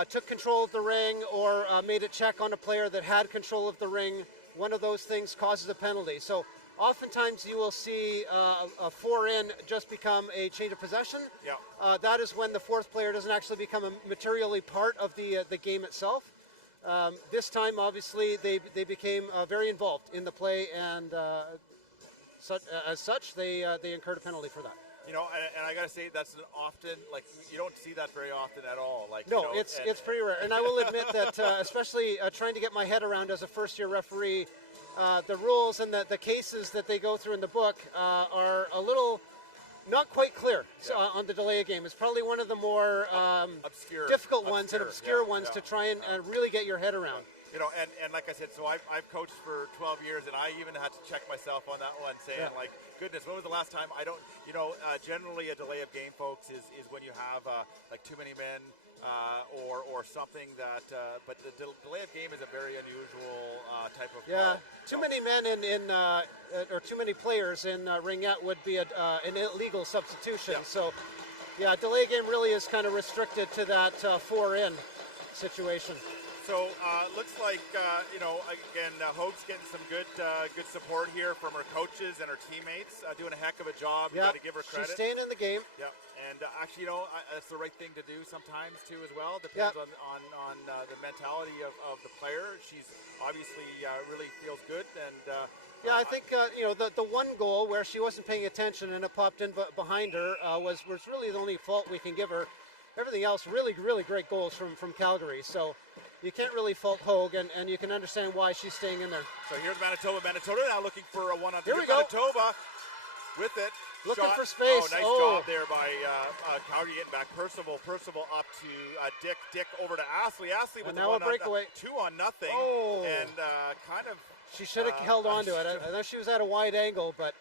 Took control of the ring or made a check on a player that had control of the ring. One of those things causes a penalty. So oftentimes you will see a four-in just become a change of possession. That is when the fourth player doesn't actually become a materially part of the game itself. This time, obviously, they became very involved in the play, and as such, they incurred a penalty for that. You know, and I gotta say that's often, like, you don't see that very often at all. Like, no, it's pretty rare. And I will admit that, especially trying to get my head around as a first-year referee, the rules and the cases that they go through in the book are a little not quite clear on the delay of game. It's probably one of the more obscure ones to try and really get your head around. You know, and like I said, so I've coached for 12 years, and I even had to check myself on that one, saying like, goodness, when was the last time? I don't, you know, generally a delay of game, folks, is when you have like too many men or something that, but the delay of game is a very unusual type of call. Too many men or too many players in ringette would be an illegal substitution. So, yeah, delay game really is kind of restricted to that 4-in situation. So looks like you know, again, Hope's getting some good support here from her coaches and her teammates, doing a heck of a job. You got to give her credit. She's staying in the game. Yeah, and actually, you know, that's the right thing to do sometimes too, as well. Depends on the mentality of the player. She's obviously really feels good, and I think you know, the one goal where she wasn't paying attention and it popped in behind her was really the only fault we can give her. Everything else, really great goals from Calgary. So you can't really fault Hogue, and you can understand why she's staying in there. So here's Manitoba. Manitoba now looking for a one-on-one. Here we go. Manitoba with it. Looking shot. for space. Oh, nice job there by Calgary getting back. Percival up to Dick. Dick over to Ashley. Ashley with and now a breakaway. 2-0. Oh. And kind of. She should have held on to it. I know she was at a wide angle, but.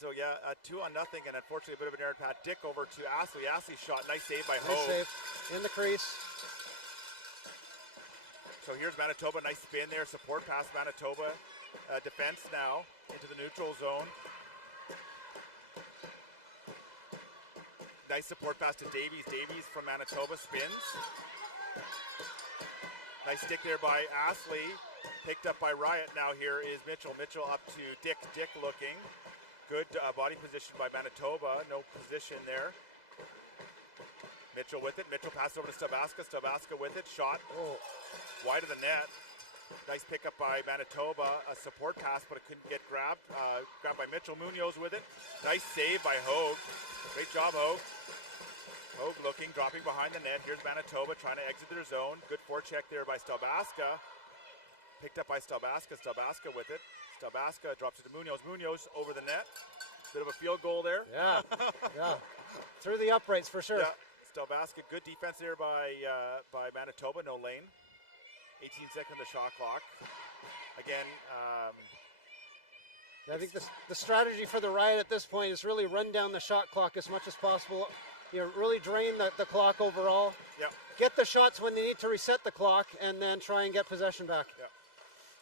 So yeah, 2-0, and unfortunately a bit of an error pat. Dick over to Ashley. Ashley's shot. Nice save by Hogue. Nice save in the crease. So here's Manitoba, nice spin there, support pass Manitoba. Defense now into the neutral zone. Nice support pass to Davies. Davies from Manitoba spins. Nice stick there by Ashley. Picked up by Riot. Now here is Mitchell. Mitchell up to Dick. Dick looking. Good body position by Manitoba. No position there. Mitchell with it. Mitchell passes over to Stabaska. Stabaska with it. Shot. Wide of the net. Nice pickup by Manitoba. A support pass, but it couldn't get grabbed. Grabbed by Mitchell. Munoz with it. Nice save by Hogue. Great job, Hogue. Hogue looking, dropping behind the net. Here's Manitoba trying to exit their zone. Good forecheck there by Stabaska. Picked up by Stabaska. Stabaska with it. Stabaska drops it to Munoz. Munoz over the net. Bit of a field goal there. Yeah, yeah. Through the uprights for sure. Yeah. Stabaska, good defense there by Manitoba. No lane. 18 seconds on the shot clock. Again, I think the strategy for the Riot at this point is really run down the shot clock as much as possible. You know, really drain the clock overall. Yep. Get the shots when they need to reset the clock, and then try and get possession back. Yep.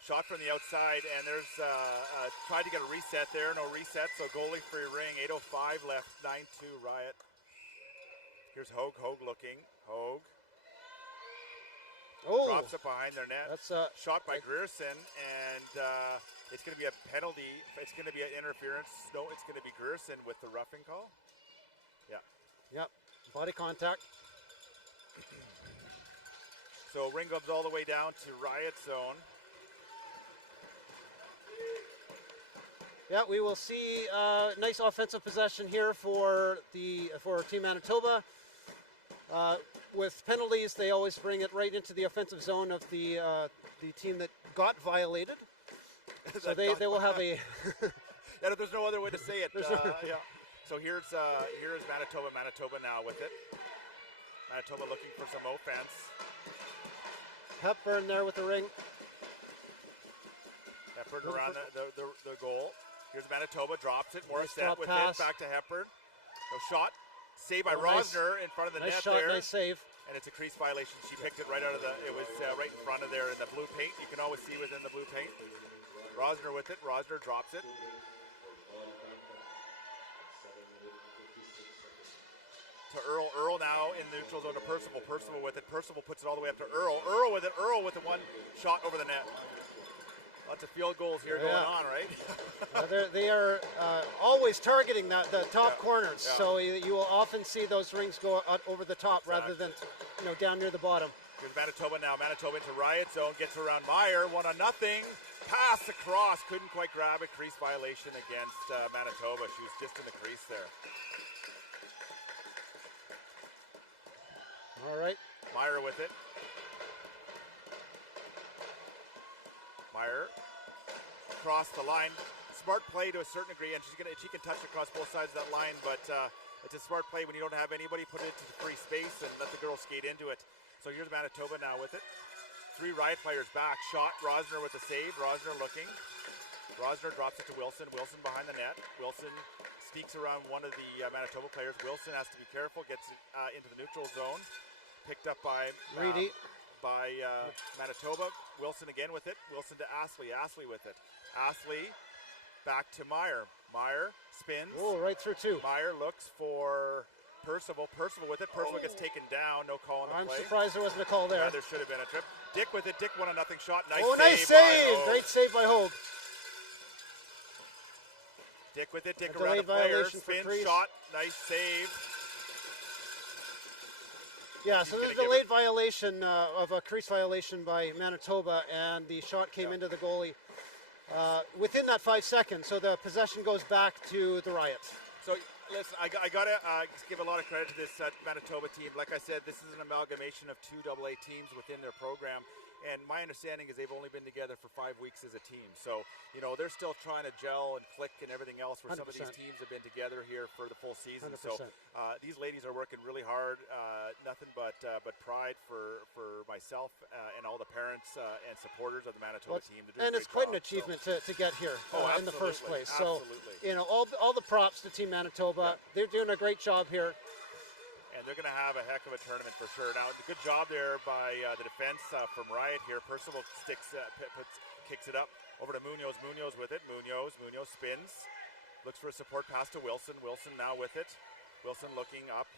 Shot from the outside, and there's tried to get a reset there. No reset, so goalie free ring. 8:05 left. 9-2 Riot. Here's Hogue. Hogue looking. Hogue. Drops it behind their net. That's shot by Grierson, and it's going to be a penalty. It's going to be an interference. No, it's going to be Grierson with the roughing call. Yeah. Yep. Body contact. So ring goes all the way down to Riot zone. Yeah, we will see nice offensive possession here for Team Manitoba. With penalties, they always bring it right into the offensive zone of the team that got violated. So they will have a. Yeah, there's no other way to say it. Yeah. So here's Manitoba. Manitoba now with it. Manitoba looking for some offense. Hepburn there with the ring. Hepburn around the goal. Here's Manitoba, drops it. Morissette with pass. it, back to Hepburn. No shot. Save by Rosner in front of the net shot, there. Nice save. And it's a crease violation. She picked it right out of it was right in front of there in the blue paint. You can always see within the blue paint. Rosner with it. Rosner drops it. To Earl. Earl now in the neutral zone to Percival. Percival with it. Percival puts it all the way up to Earl. Earl with it. Earl with the one shot over the net. Lots of field goals here going on, right? They are always targeting the top corners, so you will often see those rings go out over the top rather than down near the bottom. Here's Manitoba now. Manitoba into Riot zone, gets around Meyer, 1-0. Pass across, couldn't quite grab it. Crease violation against Manitoba. She was just in the crease there. All right. Meyer with it. Meyer across the line. Smart play to a certain degree, and she can touch across both sides of that line, but it's a smart play when you don't have anybody. Put it to free space and let the girl skate into it. So here's Manitoba now with it. 3 Riot players back. Shot, Rosner with the save. Rosner looking. Rosner drops it to Wilson. Wilson behind the net. Wilson sneaks around one of the Manitoba players. Wilson has to be careful, gets it into the neutral zone. Picked up by Reedy. Manitoba. Wilson again with it. Wilson to Astley. Astley with it. Astley back to Meyer. Meyer spins. Oh, right through 2. Meyer looks for Percival. Percival with it. Percival gets taken down. No call on the I'm play. surprised there wasn't a call there. Yeah, there should have been a trip. Dick with it. Dick won a nothing shot. Nice oh, save. nice save. By Great save by Hogue. Dick with it. Dick A around the delayed player. violation for Spin Crease. shot. Nice save. Yeah, so there's a delayed violation of a crease violation by Manitoba, and the shot came into the goalie within that 5 seconds. So the possession goes back to the Riot. So listen, I got to give a lot of credit to this Manitoba team. Like I said, this is an amalgamation of 2 AA teams within their program. And my understanding is they've only been together for 5 weeks as a team. So, you know, they're still trying to gel and click and everything else where 100%. some of these teams have been together here for the full season. 100%. So these ladies are working really hard. Nothing but pride for myself and all the parents and supporters of the Manitoba team. And it's quite an achievement to get here in the first place. So, you know, all the props to Team Manitoba. Yeah. They're doing a great job here. And they're going to have a heck of a tournament for sure. Now, good job there by the defense from Riot here. Percival kicks it up over to Munoz. Munoz with it. Munoz spins. Looks for a support pass to Wilson. Wilson now with it. Wilson looking up.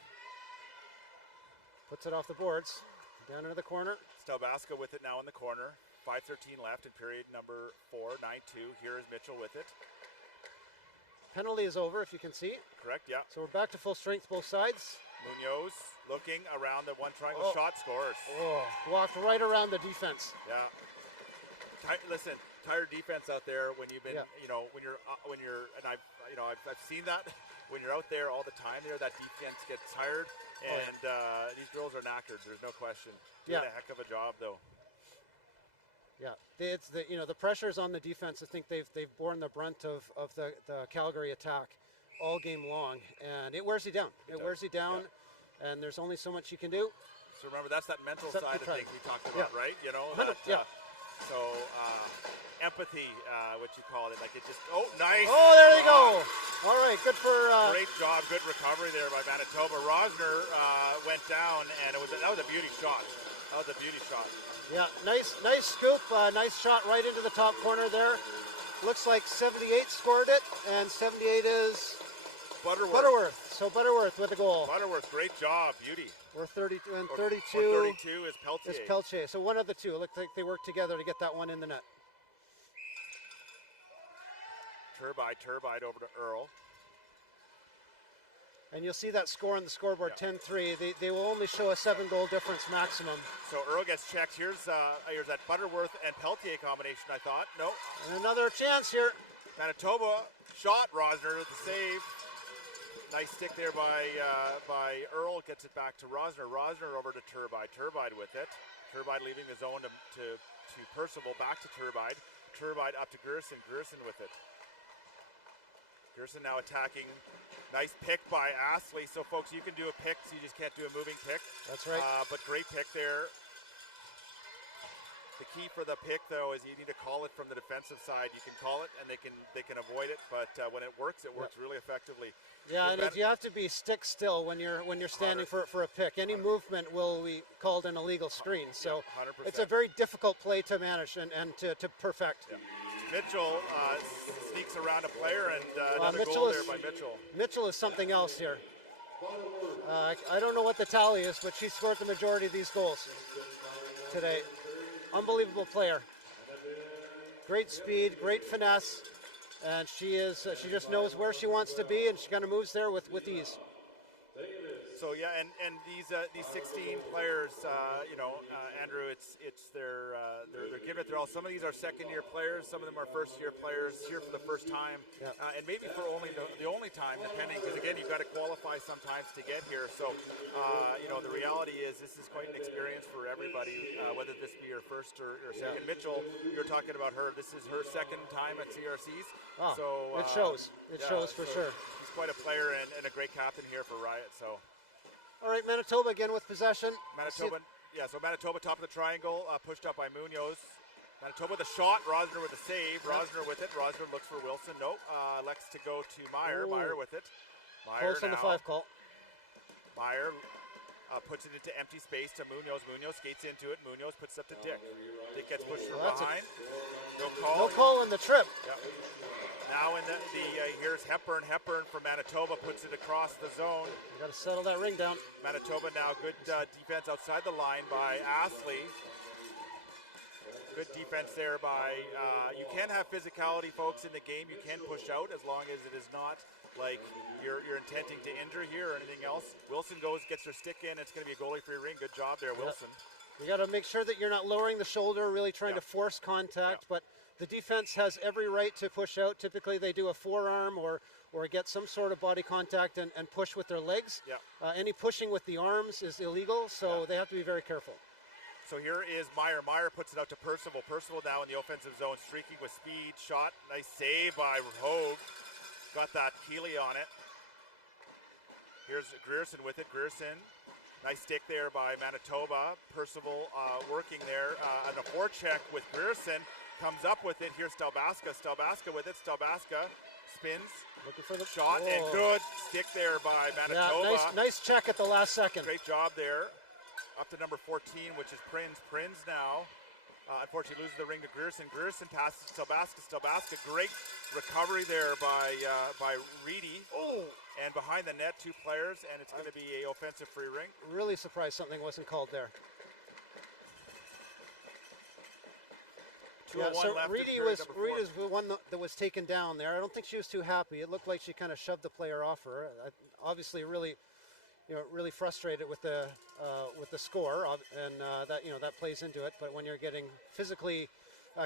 Puts it off the boards. Down into the corner. Stelbaska with it now in the corner. 5:13 left in period number 4, 9-2. Here is Mitchell with it. Penalty is over, if you can see. Correct, yeah. So we're back to full strength both sides. Munoz looking around the one triangle shot, scores. Oh, walked right around the defense. Yeah. Listen, tired defense out there when you've been, you know, when you're, and I've seen that when you're out there all the time. There, that defense gets tired, and these girls are knackered. There's no question. Doing a heck of a job, though. Yeah, it's the the pressure's on the defense. I think they've borne the brunt of the Calgary attack all game long, and it wears you down. It wears you down, and there's only so much you can do. So remember, that's that mental side of things we talked about, right? You know, so empathy, what you call it, like it just. Oh, nice. Oh, there you go. All right, good for. Great job, good recovery there by Manitoba. Rosner went down, and that was a beauty shot. That was a beauty shot. Yeah, nice scoop, nice shot right into the top corner there. Looks like 78 scored it, and 78 is Butterworth. So Butterworth with the goal. Butterworth, great job, beauty. We're 32, and 32. 32 is Peltier. Is Peltier. So one of the two. It looked like they worked together to get that one in the net. Turbide over to Earl. And you'll see that score on the scoreboard, 10-3. They will only show a 7-goal difference maximum. So Earl gets checked. Here's that Butterworth and Peltier combination, I thought. No. And another chance here. Manitoba shot. Rosner with the save. Nice stick there by Earl. Gets it back to Rosner. Rosner over to Turbide. Turbide with it. Turbide leaving the zone to Percival. Back to Turbide. Turbide up to Gerson. Gerson with it. Gerson now attacking. Nice pick by Astley. So, folks, you can do a pick, so you just can't do a moving pick. That's right. But great pick there. The key for the pick, though, is you need to call it from the defensive side. You can call it, and they can avoid it. But when it works really effectively. Yeah, and you have to be stick still when you're standing for a pick. Any movement will be called an illegal screen. So 100%. It's a very difficult play to manage and to perfect. Yeah. Mitchell sneaks around a player, and another goal there by Mitchell. Mitchell is something else here. I don't know what the tally is, but she scored the majority of these goals today. Unbelievable player. Great speed, great finesse, and she just knows where she wants to be, and she kind of moves there with ease. So yeah, and these 16 players, Andrew, they're giving it their all. Some of these are second-year players, some of them are first-year players here for the first time, and maybe for the only time, depending, because again, you've got to qualify sometimes to get here. So, the reality is this is quite an experience for everybody, whether this be your first or second. Mitchell, you're talking about her. This is her second time at CRCs. Oh, so it shows. It shows for sure. She's quite a player and a great captain here for Riot. So. All right, Manitoba again with possession. Manitoba Yeah, so Manitoba top of the triangle, pushed up by Munoz. Manitoba the shot, Rosner with the save. Rosner with it. Rosner looks for Wilson. Nope. Elects to go to Meyer. Ooh. Meyer with it. Meyer Close on the now. 5 call. Meyer puts it into empty space to Munoz. Munoz skates into it. Munoz puts it up to Dick. Dick gets pushed from behind. No call. No call in the trip. Yep. Now in the here's Hepburn. Hepburn from Manitoba puts it across the zone. You got to settle that ring down. Manitoba now good defense outside the line by Astley. Good defense there by, you can have physicality, folks, in the game. You can push out as long as it is not like you're intending to injure here or anything else. Wilson gets her stick in. It's going to be a goalie-free ring. Good job there, Wilson. You got to make sure that you're not lowering the shoulder, really trying to force contact, but the defense has every right to push out. Typically they do a forearm or get some sort of body contact and push with their legs. Any pushing with the arms is illegal, so they have to be very careful. So here is Meyer. Meyer puts it out to Percival. Percival now in the offensive zone, streaking with speed. Shot, nice save by Hogue. Got that Keeley on it. Here's Grierson with it. Grierson, nice stick there by Manitoba. Percival working there. And a forecheck with Grierson. Comes up with it. Here's Stelbaska. Stelbaska with it. Stelbaska spins. Looking for the shot and good stick there by Manitoba. Yeah, nice check at the last second. Great job there. Up to number 14, which is Prins. Prins now, unfortunately, loses the ring to Grierson. Grierson passes to Stelbaska. Stelbaska, great recovery there by Reedy. Oh! And behind the net, 2 players, and it's going to be a offensive free ring. Really surprised something wasn't called there. So Reedy was the one that was taken down there. I don't think she was too happy. It looked like she kind of shoved the player off her. Obviously, really frustrated with the score, and that plays into it. But when you're getting physically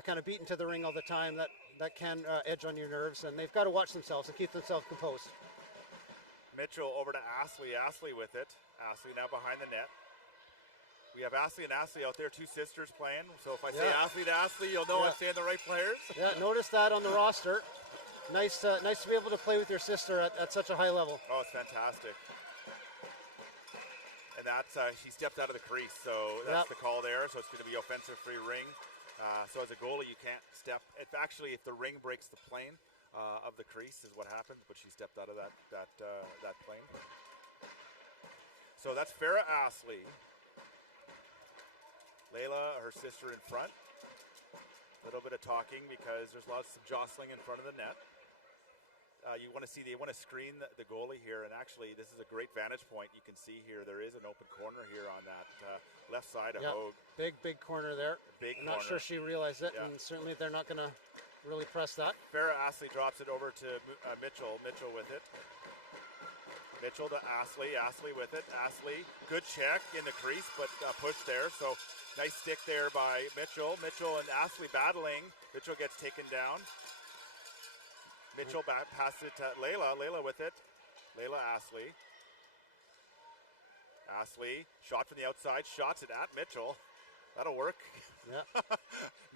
kind of beaten to the ring all the time, that can edge on your nerves, and they've got to watch themselves and keep themselves composed. Mitchell over to Astley. Astley with it. Astley now behind the net. We have Astley and Astley out there, 2 sisters playing. So if I say Astley to Astley, you'll know I'm saying the right players. Yeah, notice that on the roster. Nice to be able to play with your sister at such a high level. Oh, it's fantastic. And that's, she stepped out of the crease, so that's the call there. So it's going to be offensive free ring. So as a goalie, you can't step. If the ring breaks the plane of the crease is what happens, but she stepped out of that plane. So that's Farrah Astley. Layla, her sister, in front. A little bit of talking because there's lots of jostling in front of the net. They want to screen the goalie here, and actually this is a great vantage point. You can see here there is an open corner here on that left side of Hogue. Big corner there. I'm not sure she realized it, and certainly they're not going to really press that. Farrah Astley drops it over to Mitchell. Mitchell with it. Mitchell to Astley. Astley with it. Astley, good check in the crease, but push there. So nice stick there by Mitchell. Mitchell and Astley battling. Mitchell gets taken down. Mitchell passes it to Layla. Layla with it. Layla Astley. Astley, shot from the outside. Shots it at Mitchell. That'll work. Yeah.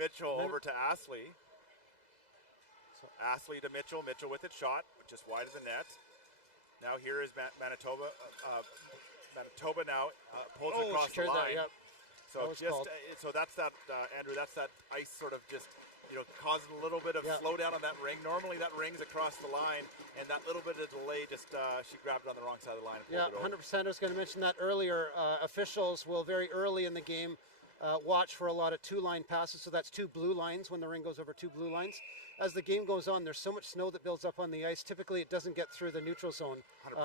Mitchell over to Astley. Astley to Mitchell. Mitchell with it. Shot just wide of the net. Now here is Manitoba. Manitoba now pulls it across the line. So so that's that, Andrew. That's that ice sort of just causing a little bit of slowdown on that ring. Normally that ring's across the line, and that little bit of delay just she grabbed it on the wrong side of the line. And pulled it over. 100%. I was going to mention that earlier. Officials will very early in the game watch for a lot of 2-line passes. So that's 2 blue lines when the ring goes over 2 blue lines. As the game goes on, there's so much snow that builds up on the ice. Typically, it doesn't get through the neutral zone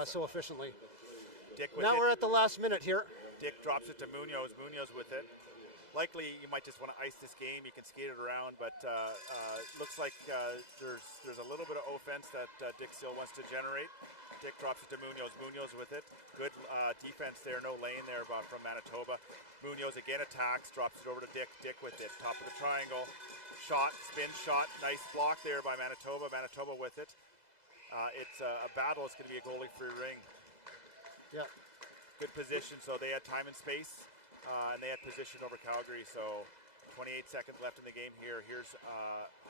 so efficiently. Now we're at the last minute here. Dick drops it to Munoz. Munoz with it. Likely, you might just want to ice this game. You can skate it around, but looks like there's a little bit of offense that Dick still wants to generate. Dick drops it to Munoz. Munoz with it. Good defense there. No lane there from Manitoba. Munoz again attacks. Drops it over to Dick. Dick with it. Top of the triangle. Shot. Spin shot. Nice block there by Manitoba. Manitoba with it. It's a battle. It's going to be a goalie-free ring. Yeah. Good position. So they had time and space. And they had position over Calgary, so 28 seconds left in the game here. Here's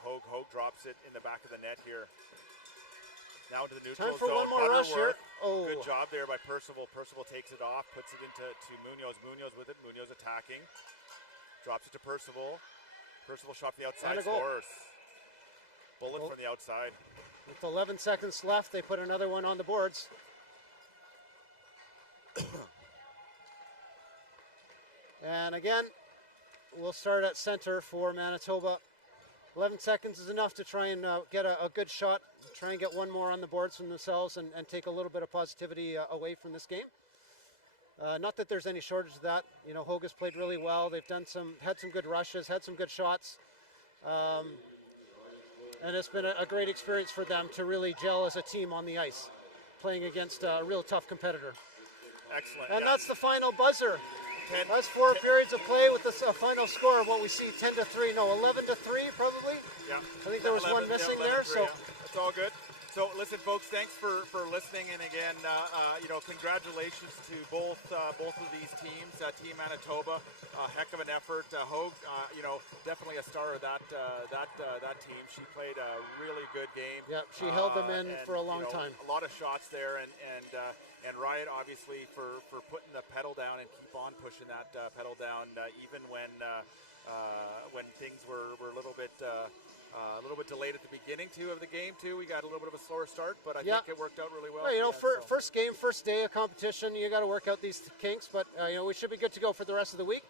Hogue. Hogue drops it in the back of the net here. Now into the neutral zone. Butterworth. Oh. Good job there by Percival. Percival takes it off, puts it into Munoz. Munoz with it. Munoz attacking. Drops it to Percival. Percival shot from the outside, scores. Bullet from the outside. With 11 seconds left, they put another one on the boards. And again, we'll start at center for Manitoba. 11 seconds is enough to try and get a good shot, try and get one more on the boards from themselves and take a little bit of positivity away from this game. Not that there's any shortage of that. You know, Hogue has played really well. They've had some good rushes, had some good shots. And it's been a great experience for them to really gel as a team on the ice, playing against a real tough competitor. Excellent. And that's the final buzzer. 10, That's 4 periods of play with a final score of what we see, 10-3. No, 11-3 probably. Yeah. I think there was 11, one missing 11, there. 3, So yeah. It's all good. So listen, folks, thanks for listening. And again, you know, congratulations to both of these teams. Team Manitoba, heck of an effort. Hogue, you know, definitely a star of that team. She played a really good game. yeah, she held them in for a long time. A lot of shots there, and Riot obviously for putting the pedal down and keep on pushing that pedal down, even when things were a little bit delayed at the beginning of the game too. We got a little bit of a slower start, but I think it worked out really well. Well, you know, first game, first day of competition, you got to work out these kinks, but you know, we should be good to go for the rest of the week.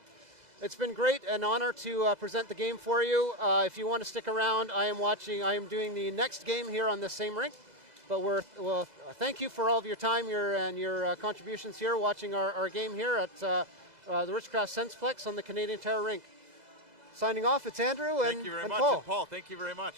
It's been great, an honor to present the game for you. If you want to stick around, I am doing the next game here on the same rink. But thank you for all of your time and your contributions here, watching our game here at the Richcraft SensPlex on the Canadian Tire Rink. Signing off, it's Andrew and Thank you very much. Paul. And Paul, thank you very much.